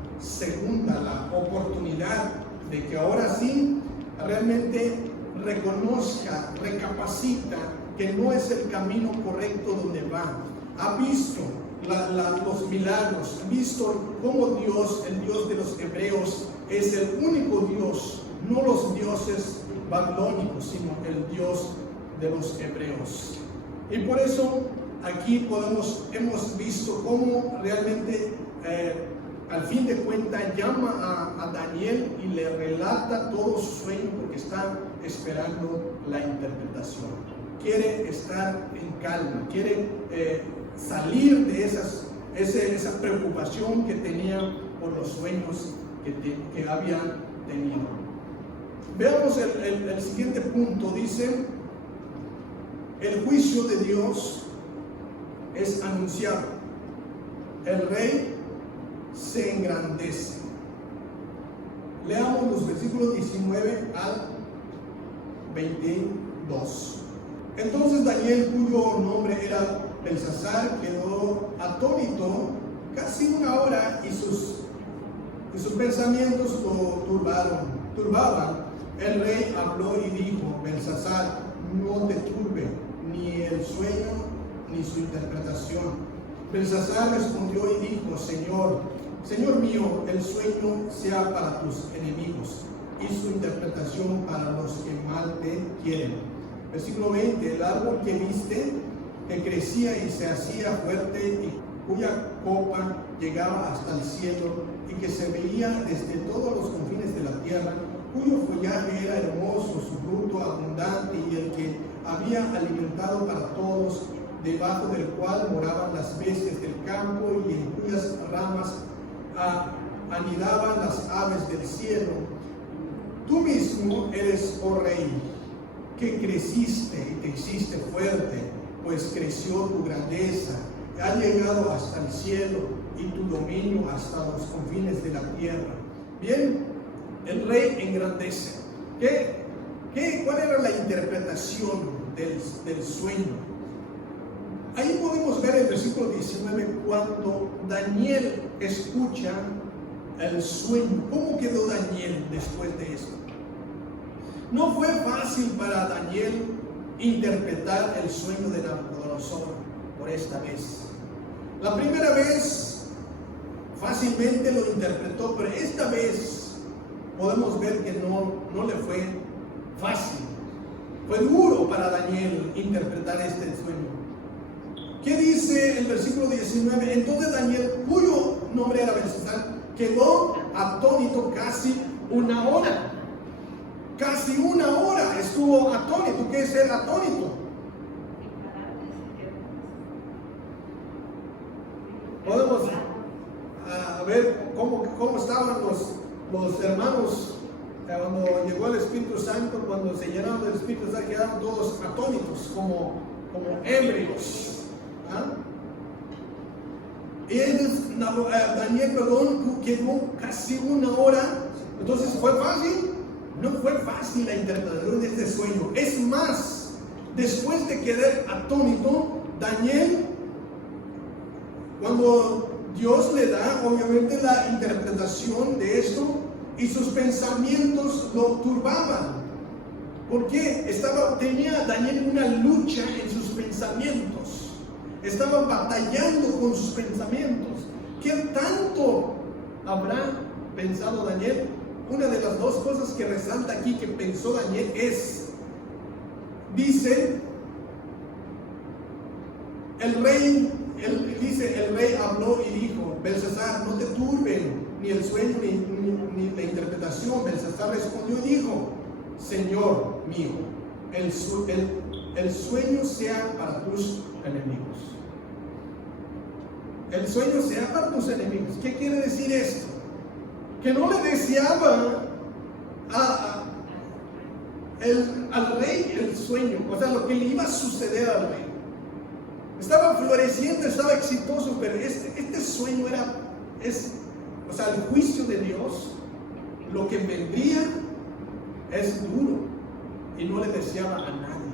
oportunidad de que ahora sí realmente reconozca, recapacita que no es el camino correcto donde va. Ha visto los milagros, ha visto cómo Dios, el Dios de los hebreos, es el único Dios, no los dioses babilónicos, sino el Dios de los hebreos. Y por eso aquí hemos visto cómo realmente al fin de cuentas llama a Daniel y le relata todo su sueño, porque está esperando la interpretación. Quiere estar en calma, quiere salir de esa preocupación que tenía por los sueños que había tenido. Veamos el siguiente punto. Dice, el juicio de Dios es anunciado. El rey se engrandece. Leamos los versículos 19 al 22. Entonces Daniel, cuyo nombre era Belsasar, quedó atónito casi 1 hora, y sus pensamientos lo turbaban. El rey habló y dijo: Belsasar, no te turbe ni el sueño ni su interpretación. Belsasar respondió y dijo: Señor mío, el sueño sea para tus enemigos y su interpretación para los que mal te quieren. Versículo 20, el árbol que viste, que crecía y se hacía fuerte y cuya copa llegaba hasta el cielo y que se veía desde todos los confines de la tierra, cuyo follaje era hermoso, su fruto abundante y el que había alimentado para todos, debajo del cual moraban las bestias del campo y en cuyas ramas anidaban las aves del cielo. Tú mismo eres, oh rey, que creciste y te hiciste fuerte, pues creció tu grandeza, ha llegado hasta el cielo y tu dominio hasta los confines de la tierra. Bien, el rey engrandece. ¿Cuál era la interpretación del sueño? Ahí podemos ver el versículo 19 cuando Daniel escucha el sueño. ¿Cómo quedó Daniel después de esto? No fue fácil para Daniel interpretar el sueño de Nabucodonosor por esta vez. La primera vez fácilmente lo interpretó, pero esta vez podemos ver que no le fue fácil. Fue duro para Daniel interpretar este sueño. ¿Qué dice el versículo 19? Entonces Daniel, cuyo nombre era Belsasar, quedó atónito casi una hora. Casi una hora estuvo atónito. ¿Qué es ser atónito? Podemos ver cómo estaban los hermanos cuando llegó el Espíritu Santo, cuando se llenaron del Espíritu Santo, quedaron todos atónitos, como ebrios. Y Daniel, quedó casi una hora. Entonces, ¿fue fácil? No fue fácil la interpretación de este sueño. Es más, después de quedar atónito, Daniel, cuando Dios le da obviamente la interpretación de esto, y sus pensamientos lo turbaban. ¿Por qué? Tenía Daniel una lucha en sus pensamientos. Estaba batallando con sus pensamientos. ¿Qué tanto habrá pensado Daniel? Una de las dos cosas que resalta aquí que pensó Daniel dice, el rey habló y dijo, Belsasar, no te turben ni el sueño ni la interpretación. Belsasar respondió y dijo, Señor mío, el sueño sea para tus enemigos. El sueño sea para tus enemigos. ¿Qué quiere decir esto? Que no le deseaba al rey el sueño, o sea, lo que le iba a suceder al rey. Estaba floreciendo, estaba exitoso, pero este sueño el juicio de Dios, lo que vendría es duro y no le deseaba a nadie.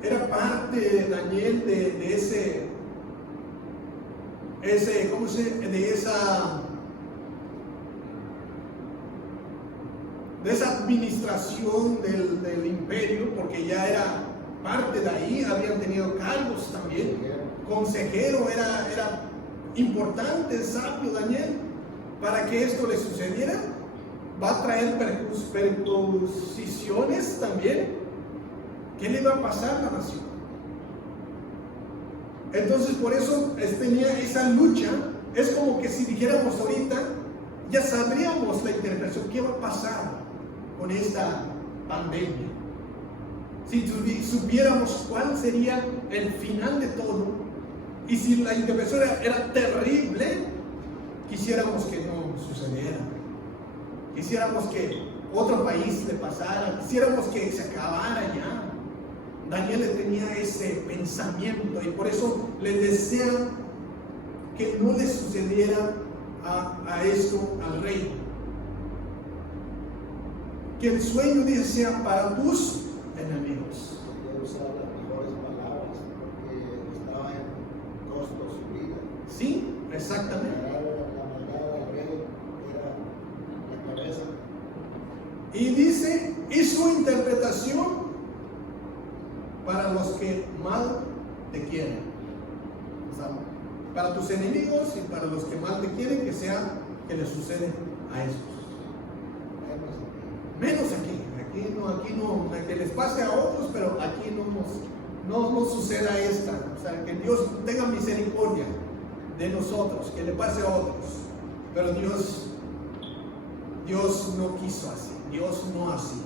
Era parte de Daniel de esa administración del imperio, porque ya era parte de ahí, habían tenido cargos también, consejero, era importante, sabio Daniel. Para que esto le sucediera, va a traer percusiones también. ¿Qué le va a pasar a la nación? Entonces, por eso tenía esa lucha. Es como que si dijéramos ahorita, ya sabríamos la interpretación, ¿qué va a pasar con esta pandemia? Si supiéramos cuál sería el final de todo, y si la interpretación era terrible, quisiéramos que no sucediera. Quisiéramos que otro país le pasara, quisiéramos que se acabara ya. Daniel tenía ese pensamiento y por eso le desea que no le sucediera a esto al rey. Que el sueño dice sea para tus enemigos. Quiero usar las mejores palabras porque estaba en costo su vida. Sí, exactamente. La maldad del rey era la cabeza. Y dice, y su interpretación para los que mal te quieren. O sea, para tus enemigos y para los que mal te quieren, que les sucede a esos. Menos aquí no aquí no, que les pase a otros, pero aquí no suceda esta. O sea, que Dios tenga misericordia de nosotros, que le pase a otros. Pero Dios no quiso así, Dios no así.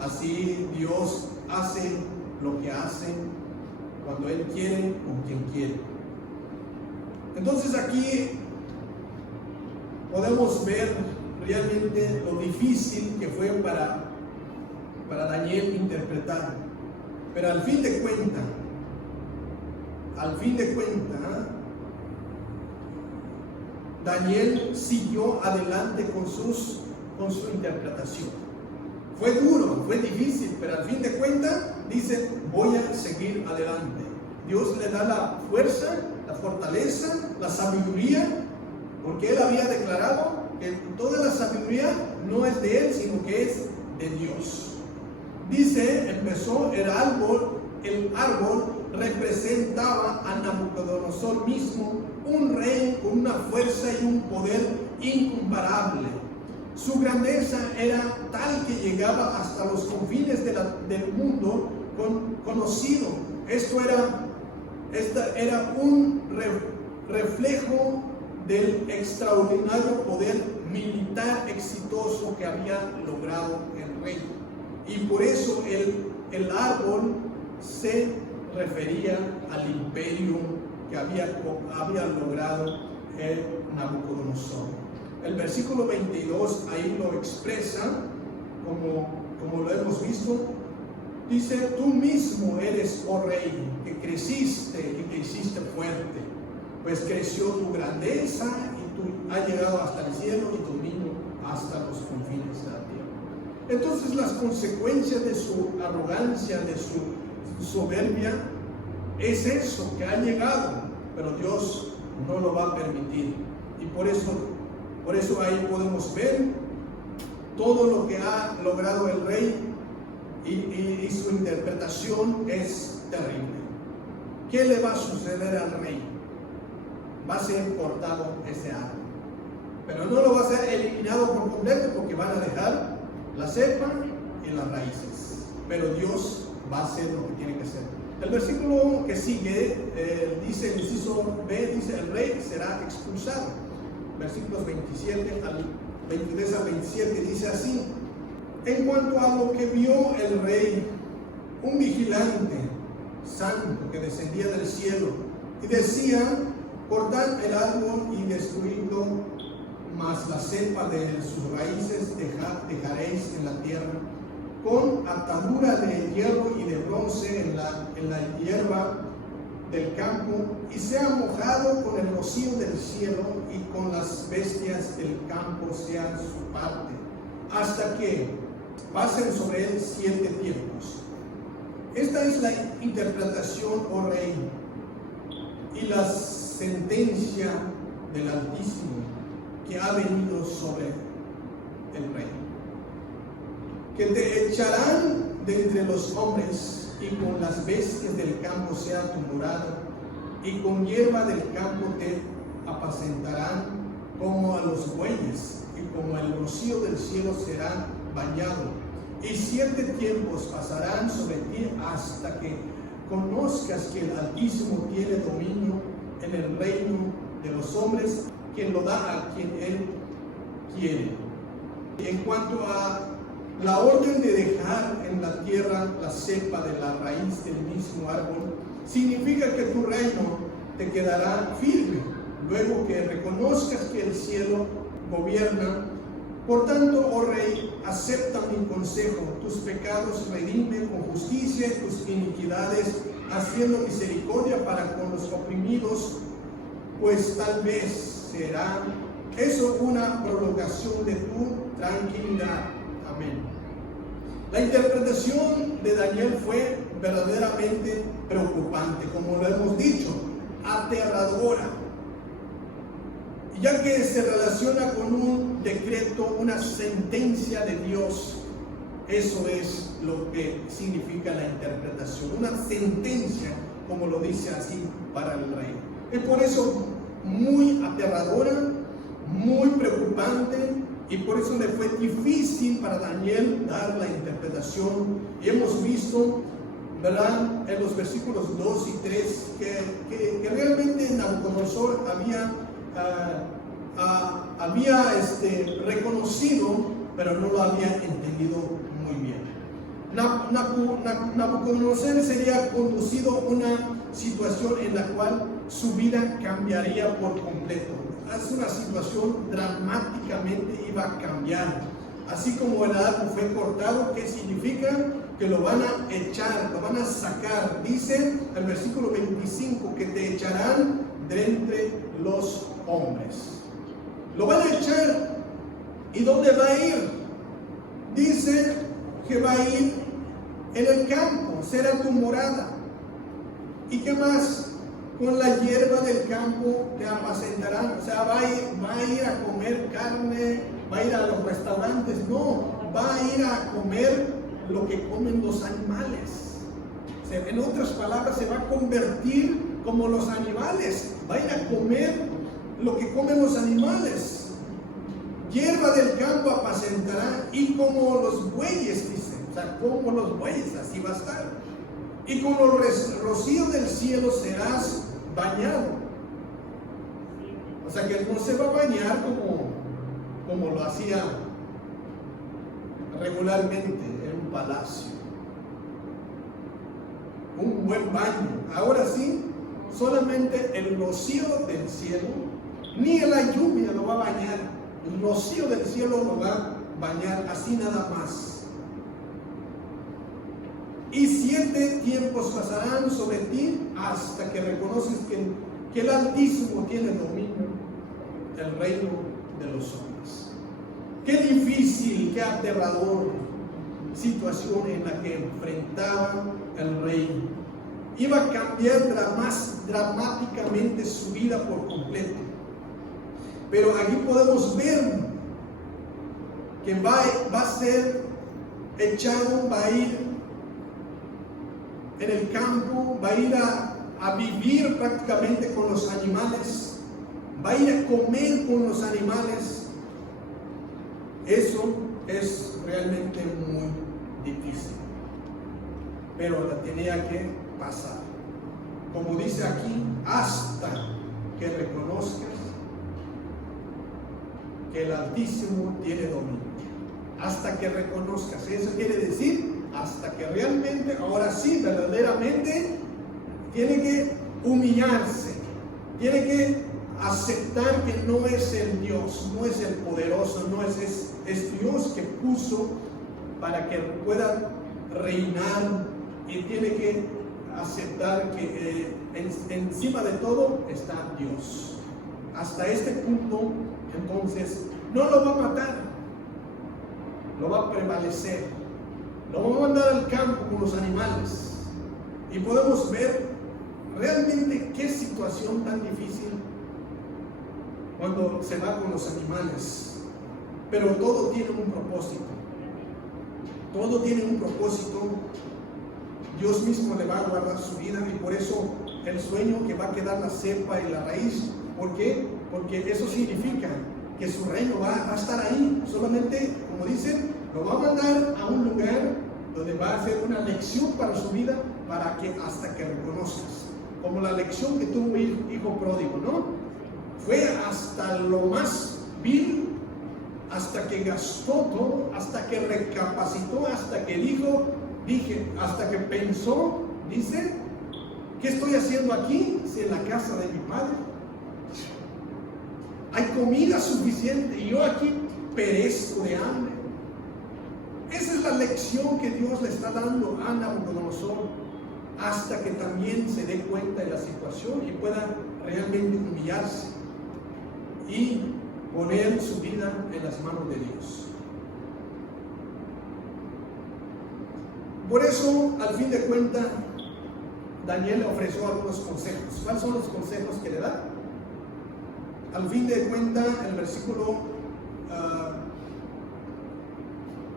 Así Dios hace lo que hace cuando Él quiere, con quien quiere. Entonces aquí podemos ver realmente lo difícil que fue para Daniel interpretar. Pero al fin de cuentas, Daniel siguió adelante con su interpretación. Fue duro, fue difícil, pero al fin de cuentas dice: voy a seguir adelante. Dios le da la fuerza, la fortaleza, la sabiduría, porque Él había declarado que toda la sabiduría no es de Él, sino que es de Dios. Dice, empezó el árbol representaba a Nabucodonosor mismo, un rey con una fuerza y un poder incomparable. Su grandeza era tal que llegaba hasta los confines del mundo conocido. Esto era un reflejo del extraordinario poder militar exitoso que había logrado el rey. Y por eso el árbol se refería al imperio que había logrado Nabucodonosor. El versículo 22 ahí lo expresa, como lo hemos visto. Dice: tú mismo eres, oh rey, que creciste y que hiciste fuerte, pues creció tu grandeza y tú has llegado hasta el cielo y tu dominio hasta los confines de la tierra. Entonces las consecuencias de su arrogancia, de su soberbia, es eso, que ha llegado, pero Dios no lo va a permitir. Y por eso ahí podemos ver todo lo que ha logrado el rey, y su interpretación es terrible. ¿Qué le va a suceder al rey? Va a ser cortado ese árbol, pero no lo va a ser eliminado por completo, porque van a dejar la cepa y las raíces, pero Dios va a hacer lo que tiene que hacer. El versículo que sigue dice, el inciso B, dice: el rey será expulsado. Versículos 27 al 23 al 27 dice así: en cuanto a lo que vio el rey, un vigilante santo que descendía del cielo y decía: cortad el árbol y destruidlo, mas la cepa de sus raíces dejaréis en la tierra, con atadura de hierro y de bronce en la hierba del campo, y sea mojado con el rocío del cielo, y con las bestias del campo sea su parte, hasta que pasen sobre él 7 tiempos. Esta es la interpretación, oh rey, y la sentencia del Altísimo que ha venido sobre el rey: que te echarán de entre los hombres, y con las bestias del campo sea tu morada, y con hierba del campo te apacentarán como a los bueyes, y como el rocío del cielo será bañado. Y 7 tiempos pasarán sobre ti, hasta que conozcas que el Altísimo tiene dominio en el reino de los hombres, quien lo da a quien Él quiere. Y en cuanto a la orden de dejar en la tierra la cepa de la raíz del mismo árbol, significa que tu reino te quedará firme, luego que reconozcas que el cielo gobierna. Por tanto, oh rey, acepta mi consejo: tus pecados redime con justicia, y tus iniquidades haciendo misericordia para con los oprimidos, pues tal vez será eso una prolongación de tu tranquilidad. Amén. La interpretación de Daniel fue verdaderamente preocupante, como lo hemos dicho, aterradora, ya que se relaciona con un decreto, una sentencia de Dios. Eso es lo que significa la interpretación, una sentencia, como lo dice así, para el rey. Es por eso muy aterradora, muy preocupante, Y por eso le fue difícil para Daniel dar la interpretación. Y hemos visto, ¿verdad?, en los versículos 2 y 3 que realmente Nabucodonosor había reconocido, pero no lo había entendido muy bien. Nabucodonosor sería conducido a una situación en la cual su vida cambiaría por completo. Es una situación dramáticamente iba a cambiar. Así como el arco fue cortado, ¿qué significa? Que lo van a echar, lo van a sacar. Dice el versículo 25 que te echarán de entre los hombres. Lo van a echar. ¿Y dónde va a ir? Dice que va a ir en el campo, será tu morada. ¿Y qué más? Con la hierba del campo te apacentarán. O sea, va a ir a comer carne, va a ir a los restaurantes. No, va a ir a comer lo que comen los animales. O sea, en otras palabras, se va a convertir como los animales. Va a ir a comer lo que comen los animales. Hierba del campo apacentará, y como los bueyes, dice. O sea, como los bueyes, así va a estar. Y con los rocíos del cielo serás bañado. O sea que no se va a bañar como lo hacía regularmente en un palacio. Un buen baño. Ahora sí, solamente el rocío del cielo, ni la lluvia lo va a bañar. El rocío del cielo lo va a bañar, así nada más. Y 7 tiempos pasarán sobre ti hasta que reconoces que el Altísimo tiene dominio del reino de los hombres. Qué difícil, qué aterrador situación en la que enfrentaba el rey. Iba a cambiar más dramáticamente su vida por completo. Pero aquí podemos ver que va a ser echado, va a ir en el campo, va a ir a vivir prácticamente con los animales, va a ir a comer con los animales. Eso es realmente muy difícil, pero la tenía que pasar. Como dice aquí, hasta que reconozcas que el Altísimo tiene dominio. Hasta que reconozcas, eso quiere decir hasta que realmente, ahora sí, verdaderamente, tiene que humillarse, tiene que aceptar que no es el Dios, no es el poderoso, no es Dios que puso para que pueda reinar, y tiene que aceptar que encima de todo está Dios. Hasta este punto, entonces, no lo va a matar, lo va a prevalecer. Lo vamos a mandar al campo con los animales. Y podemos ver realmente qué situación tan difícil cuando se va con los animales. Pero todo tiene un propósito. Todo tiene un propósito. Dios mismo le va a guardar su vida, y por eso el sueño que va a quedar la cepa y la raíz. ¿Por qué? Porque eso significa que su reino va a estar ahí. Solamente, como dicen, lo va a mandar a un lugar donde va a hacer una lección para su vida, para que hasta que reconozcas, como la lección que tuvo el hijo pródigo, ¿no? Fue hasta lo más vil, hasta que gastó todo, hasta que recapacitó, hasta que hasta que pensó, dice, ¿qué estoy haciendo aquí si en la casa de mi padre hay comida suficiente y yo aquí perezco de hambre? Esa es la lección que Dios le está dando a Nabucodonosor, hasta que también se dé cuenta de la situación y pueda realmente humillarse y poner su vida en las manos de Dios. Por eso, al fin de cuentas, Daniel le ofreció algunos consejos. ¿Cuáles son los consejos que le da? Al fin de cuentas, el versículo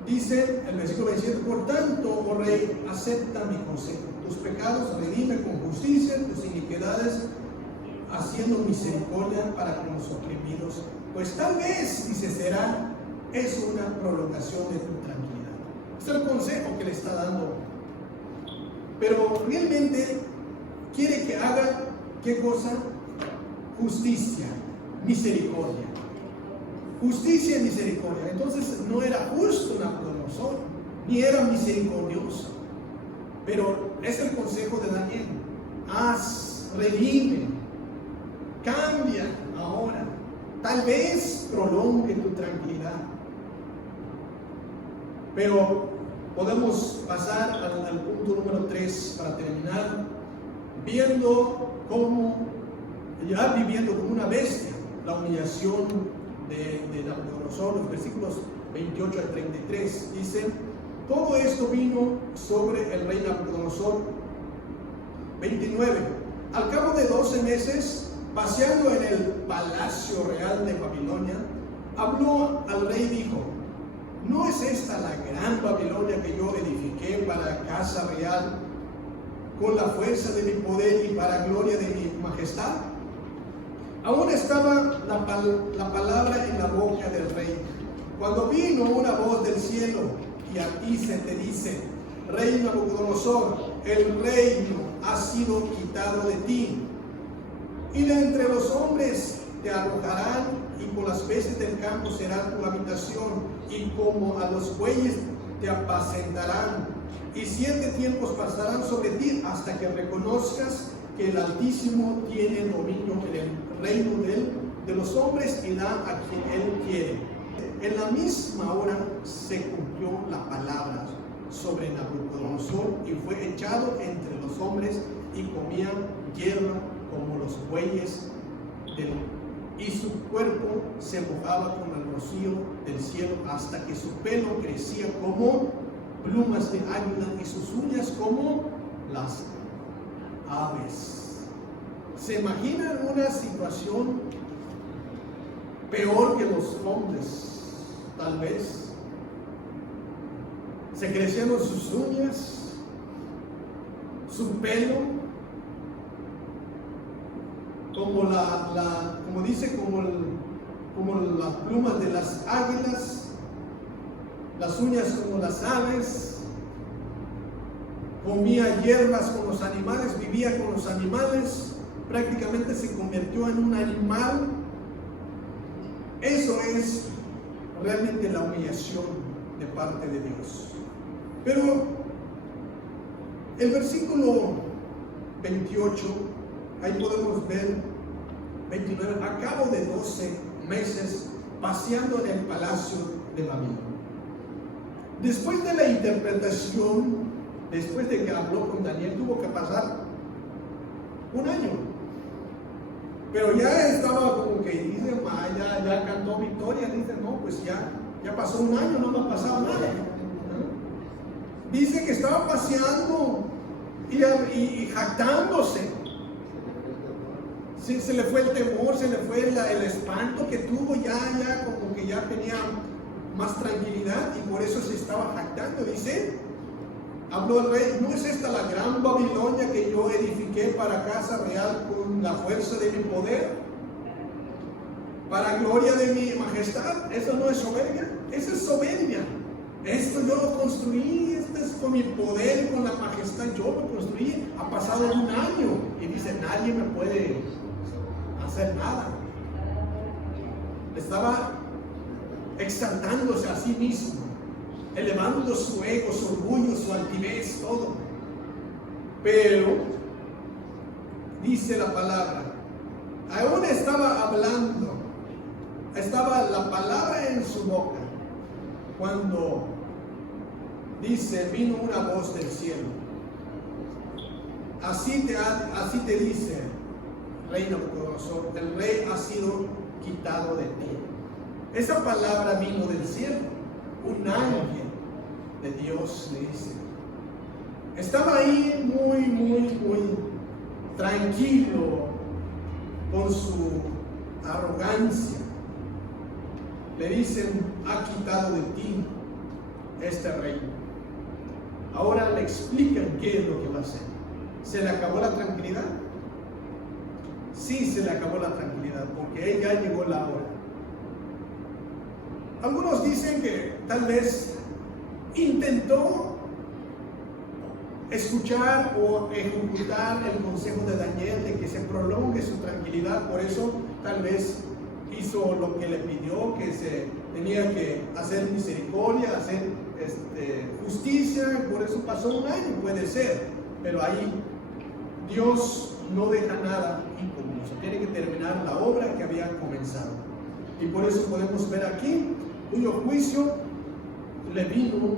dice, el versículo 27, por tanto, oh rey, acepta mi consejo. Tus pecados redime con justicia, tus iniquidades haciendo misericordia para con los oprimidos. Pues tal vez, dice, será es una prolongación de tu tranquilidad. Es el consejo que le está dando. Pero realmente quiere que haga, ¿qué cosa? Justicia, misericordia. Justicia y misericordia. Entonces no era justo Nabucodonosor, ni era misericordioso. Pero es el consejo de Daniel. Haz, redime, cambia ahora. Tal vez prolongue tu tranquilidad. Pero podemos pasar al punto número 3 para terminar, viendo cómo, ya viviendo como una bestia, la humillación de Nabucodonosor. Los versículos 28 al 33 dicen: todo esto vino sobre el rey Nabucodonosor. 29. Al cabo de 12 meses, paseando en el palacio real de Babilonia, habló al rey y dijo: ¿no es esta la gran Babilonia que yo edifiqué para casa real, con la fuerza de mi poder y para gloria de mi majestad? Aún estaba la palabra en la boca del rey, cuando vino una voz del cielo, y a ti se te dice: rey Nabucodonosor, el reino ha sido quitado de ti, y de entre los hombres te arrojarán, y con las bestias del campo será tu habitación, y como a los bueyes te apacentarán, y 7 tiempos pasarán sobre ti hasta que reconozcas que el Altísimo tiene dominio en el reino de los hombres y da a quien Él quiere. En la misma hora se cumplió la palabra sobre Nabucodonosor, y fue echado entre los hombres, y comía hierba como los bueyes y su cuerpo se mojaba con el rocío del cielo, hasta que su pelo crecía como plumas de águila y sus uñas como las aves. ¿Se imaginan una situación peor que los hombres? Tal vez. Se crecieron sus uñas, su pelo, como como dice, como las plumas de las águilas, las uñas como las aves, comía hierbas con los animales, vivía con los animales, prácticamente se convirtió en un animal. Eso es realmente la humillación de parte de Dios. Pero el versículo 28, ahí podemos ver 29, a cabo de 12 meses paseando en el palacio de Babilonia. Después de la interpretación, después de que habló con Daniel, tuvo que pasar un año. Pero ya estaba como que dice, ya cantó victoria, dice, no, pues ya pasó un año, no me ha pasado nada. Dice que estaba paseando y jactándose. Sí, se le fue el temor, se le fue el espanto que tuvo, ya como que ya tenía más tranquilidad, y por eso se estaba jactando. Dice, habló el rey: ¿no es esta la gran Babilonia que yo edifiqué para casa real con la fuerza de mi poder, para gloria de mi majestad? Eso no es soberbia, eso es soberbia. Esto yo lo construí, esto es con mi poder y con la majestad, yo lo construí. Ha pasado un año y dice, nadie me puede hacer nada. Estaba exaltándose a sí mismo, elevando su ego, su orgullo, su altivez, todo. Pero dice la palabra, aún estaba hablando, estaba la palabra en su boca, cuando dice, vino una voz del cielo: así te dice, rey Nabucodonosor, el rey ha sido quitado de ti. Esa palabra vino del cielo, un ángel de Dios le dice. Estaba ahí muy tranquilo con su arrogancia. Le dicen, ha quitado de ti este reino. Ahora le explican qué es lo que va a hacer. ¿Se le acabó la tranquilidad? Sí, se le acabó la tranquilidad, porque ya llegó la hora. Algunos dicen que tal vez intentó escuchar o ejecutar el consejo de Daniel de que se prolongue su tranquilidad, por eso tal vez hizo lo que le pidió, que se tenía que hacer misericordia, hacer justicia, por eso pasó un año, puede ser, pero ahí Dios no deja nada inconcluso, tiene que terminar la obra que había comenzado, y por eso podemos ver aquí cuyo juicio le vino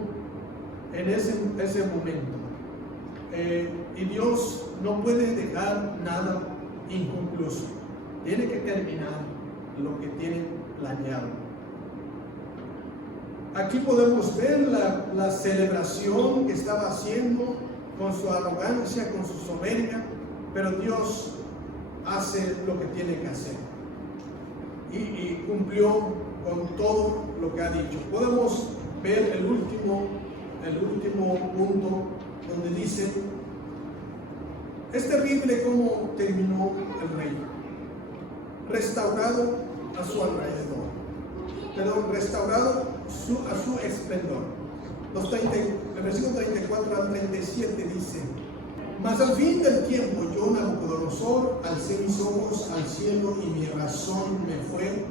en ese momento. Y Dios no puede dejar nada inconcluso, tiene que terminar lo que tiene planeado. Aquí podemos ver la celebración que estaba haciendo con su arrogancia, con su soberbia, pero Dios hace lo que tiene que hacer y cumplió con todo lo que ha dicho. Podemos ver el último punto donde dice: es terrible cómo terminó el reino, restaurado a su alrededor, restaurado a su esplendor. El versículo 34 al 37 dice: mas al fin del tiempo yo, Nabucodonosor, alcé mis ojos al cielo y mi razón me fue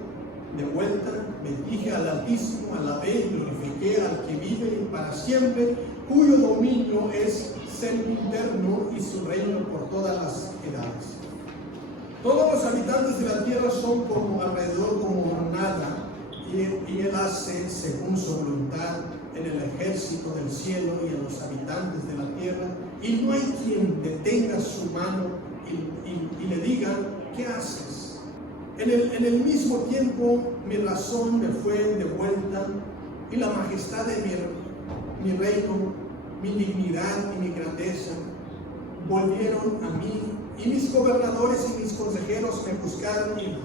de vuelta, bendije al Altísimo, alabé y glorifiqué al que vive para siempre, cuyo dominio es sempiterno y su reino por todas las edades. Todos los habitantes de la tierra son como alrededor como nada, y él hace según su voluntad en el ejército del cielo y en los habitantes de la tierra, y no hay quien detenga su mano y le diga: ¿qué haces? En el mismo tiempo mi razón me fue de vuelta, y la majestad de mi reino, mi dignidad y mi grandeza volvieron a mí, y mis gobernadores y mis consejeros me buscaron, y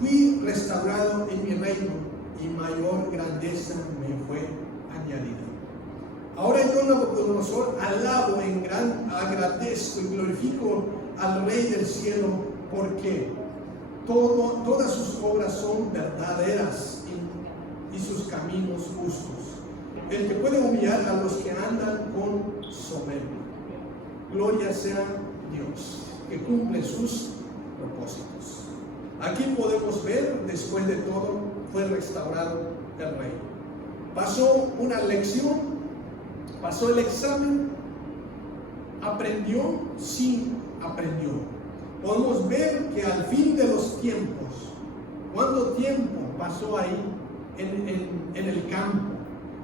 fui restaurado en mi reino, y mayor grandeza me fue añadida. Ahora yo, Nabucodonosor, alabo, agradezco y glorifico al Rey del cielo, porque todas sus obras son verdaderas y sus caminos justos. El que puede humillar a los que andan con soberbia. Gloria sea Dios, que cumple sus propósitos. Aquí podemos ver, después de todo, fue restaurado el reino. Pasó una lección, pasó el examen, aprendió, sí aprendió. Podemos ver que al fin de los tiempos, ¿cuánto tiempo pasó ahí en el campo?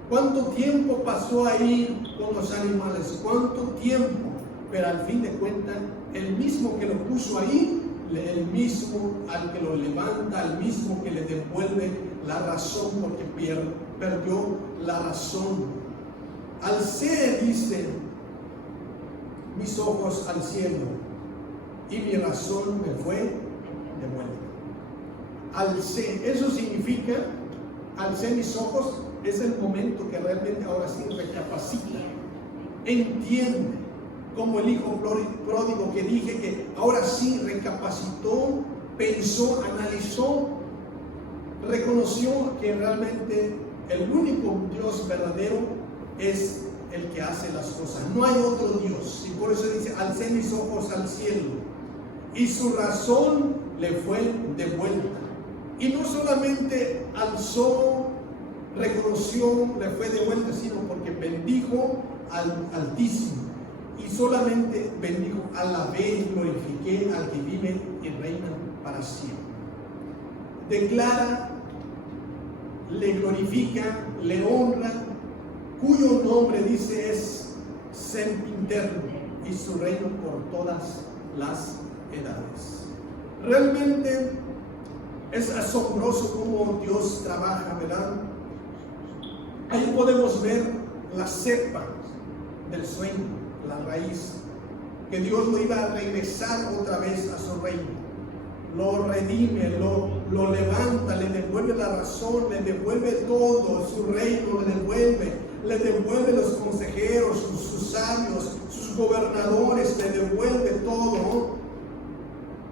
¿Cuánto tiempo pasó ahí con los animales? ¿Cuánto tiempo? Pero al fin de cuentas, el mismo que lo puso ahí, el mismo al que lo levanta, el mismo que le devuelve la razón, porque perdió la razón. Alcé, dice, mis ojos al cielo, y mi razón me fue de vuelta. Alcé, eso significa, alcé mis ojos, es el momento que realmente ahora sí recapacita, entiende, como el hijo pródigo que dije, que ahora sí recapacitó, pensó, analizó, reconoció que realmente el único Dios verdadero es el que hace las cosas, no hay otro Dios, y por eso dice: alcé mis ojos al cielo, y su razón le fue de vuelta. Y no solamente alzó, reconoció, le fue de vuelta, sino porque bendijo al Altísimo. Y solamente bendijo, alabé y glorifiqué al que vive y reina para siempre. Declara, le glorifica, le honra, cuyo nombre, dice, es sempiterno, y su reino por todas las edades. Realmente es asombroso cómo Dios trabaja, ¿verdad? Ahí podemos ver la cepa del sueño, la raíz, que Dios lo iba a regresar otra vez a su reino. Lo redime, lo levanta, le devuelve la razón, le devuelve todo, su reino le devuelve los consejeros, sus sabios, sus gobernadores, le devuelve todo.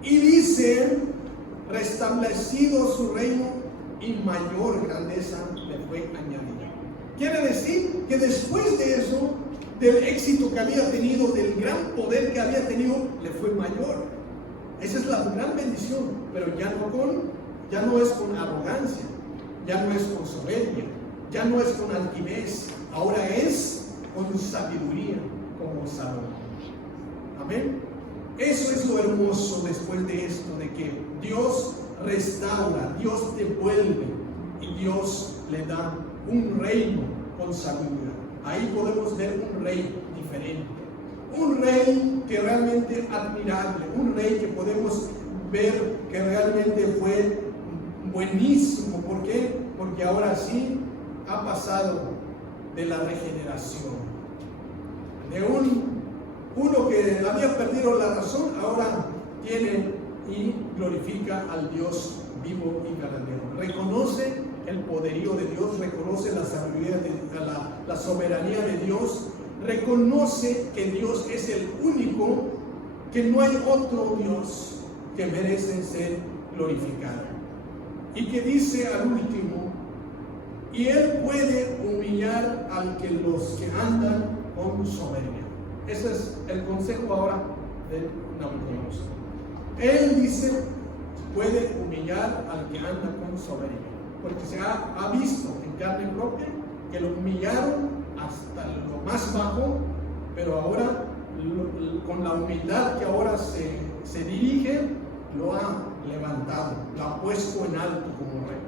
Y dice: restablecido su reino y mayor grandeza le fue añadida. Quiere decir que después de eso, del éxito que había tenido, del gran poder que había tenido, le fue mayor. Esa es la gran bendición, pero ya no es con arrogancia, ya no es con soberbia, ya no es con altivez, ahora es con sabiduría, como Salomón. Amén. Eso es lo hermoso después de esto, de que Dios restaura, Dios devuelve y Dios le da un reino con sabiduría. Ahí podemos ver un rey diferente, un rey que realmente admirable, un rey que podemos ver que realmente fue buenísimo. ¿Por qué? Porque ahora sí ha pasado de la regeneración, de uno que había perdido la razón, ahora tiene y glorifica al Dios vivo y verdadero. Reconoce el poderío de Dios, reconoce la sabiduría, la soberanía de Dios, reconoce que Dios es el único, que no hay otro Dios que merece ser glorificado. Y que dice al último, y Él puede humillar a los que andan con soberbia. Ese es el consejo ahora de Nabucodonosor. Él dice, puede humillar al que anda con soberbia, porque se ha visto en carne propia que lo humillaron hasta lo más bajo, pero ahora con la humildad que ahora se dirige, lo ha levantado, lo ha puesto en alto como rey.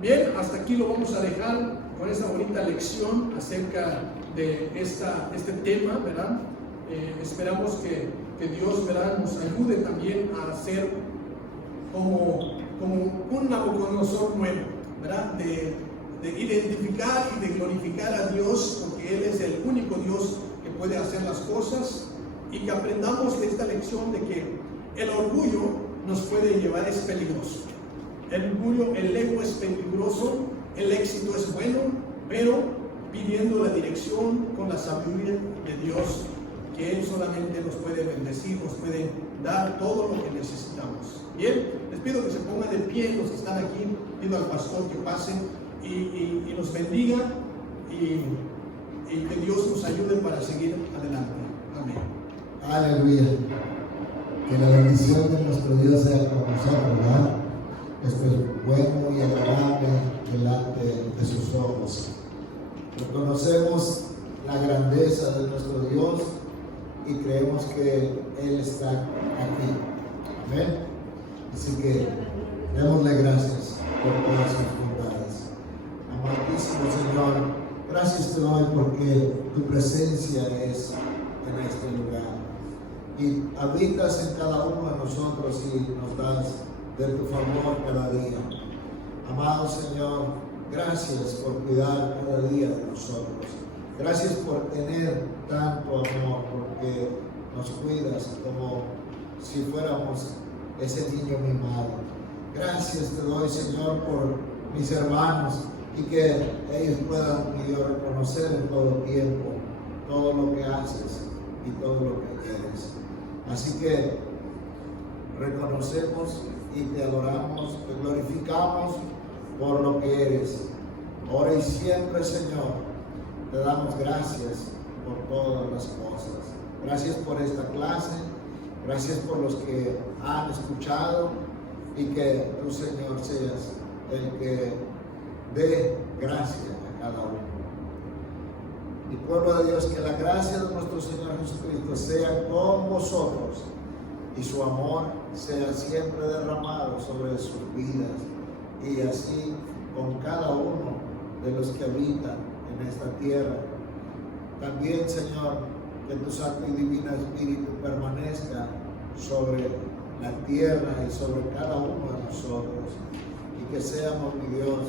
Bien, hasta aquí lo vamos a dejar con esta bonita lección acerca de este tema, ¿verdad? Esperamos que Dios, ¿verdad?, nos ayude también a ser como un Nabucodonosor nuevo, ¿verdad? De identificar y de glorificar a Dios, porque Él es el único Dios que puede hacer las cosas, y que aprendamos de esta lección de que el orgullo nos puede llevar, es peligroso. El orgullo, el ego es peligroso, el éxito es bueno, pero pidiendo la dirección con la sabiduría de Dios, que Él solamente nos puede bendecir, nos puede dar todo lo que necesitamos. Bien, les pido que se pongan de pie los que están aquí, pido al pastor que pase y nos bendiga y que Dios nos ayude para seguir adelante. Amén. Aleluya. Que la bendición de nuestro Dios sea con nosotros, ¿verdad? Esto es bueno y agradable delante de sus ojos. Reconocemos la grandeza de nuestro Dios y creemos que Él está aquí. Amén. Así que démosle gracias por todas sus bondades. Amadísimo Señor, gracias te doy porque tu presencia es en este lugar y habitas en cada uno de nosotros y nos das de tu favor cada día. Amado Señor, gracias por cuidar cada día de nosotros. Gracias por tener tanto amor, porque nos cuidas como si fuéramos ese niño mimado. Gracias te doy, Señor, por mis hermanos y que ellos puedan, mi Dios, reconocer en todo tiempo todo lo que haces y todo lo que quieres. Así que reconocemos y te adoramos, te glorificamos por lo que eres. Ahora y siempre, Señor, te damos gracias por todas las cosas. Gracias por esta clase, gracias por los que han escuchado y que tú, Señor, seas el que dé gracia a cada uno. Y pueblo de Dios, que la gracia de nuestro Señor Jesucristo sea con vosotros y su amor sea siempre derramado sobre sus vidas y así con cada uno de los que habitan en esta tierra. También, Señor, que tu Santo y Divino Espíritu permanezca sobre la tierra y sobre cada uno de nosotros y que seamos, mi Dios,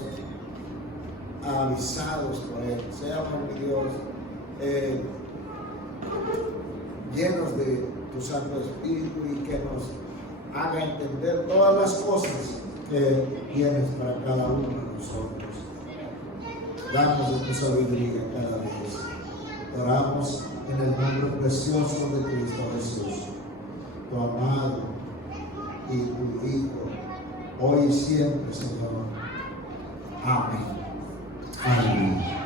avisados por Él, seamos, mi Dios, llenos de tu Santo Espíritu y que nos haga entender todas las cosas que tienes para cada uno de nosotros. Danos de tu sabiduría cada vez. Oramos en el nombre precioso de Cristo Jesús, tu amado y tu Hijo, hoy y siempre, Señor. Amén. Aleluya.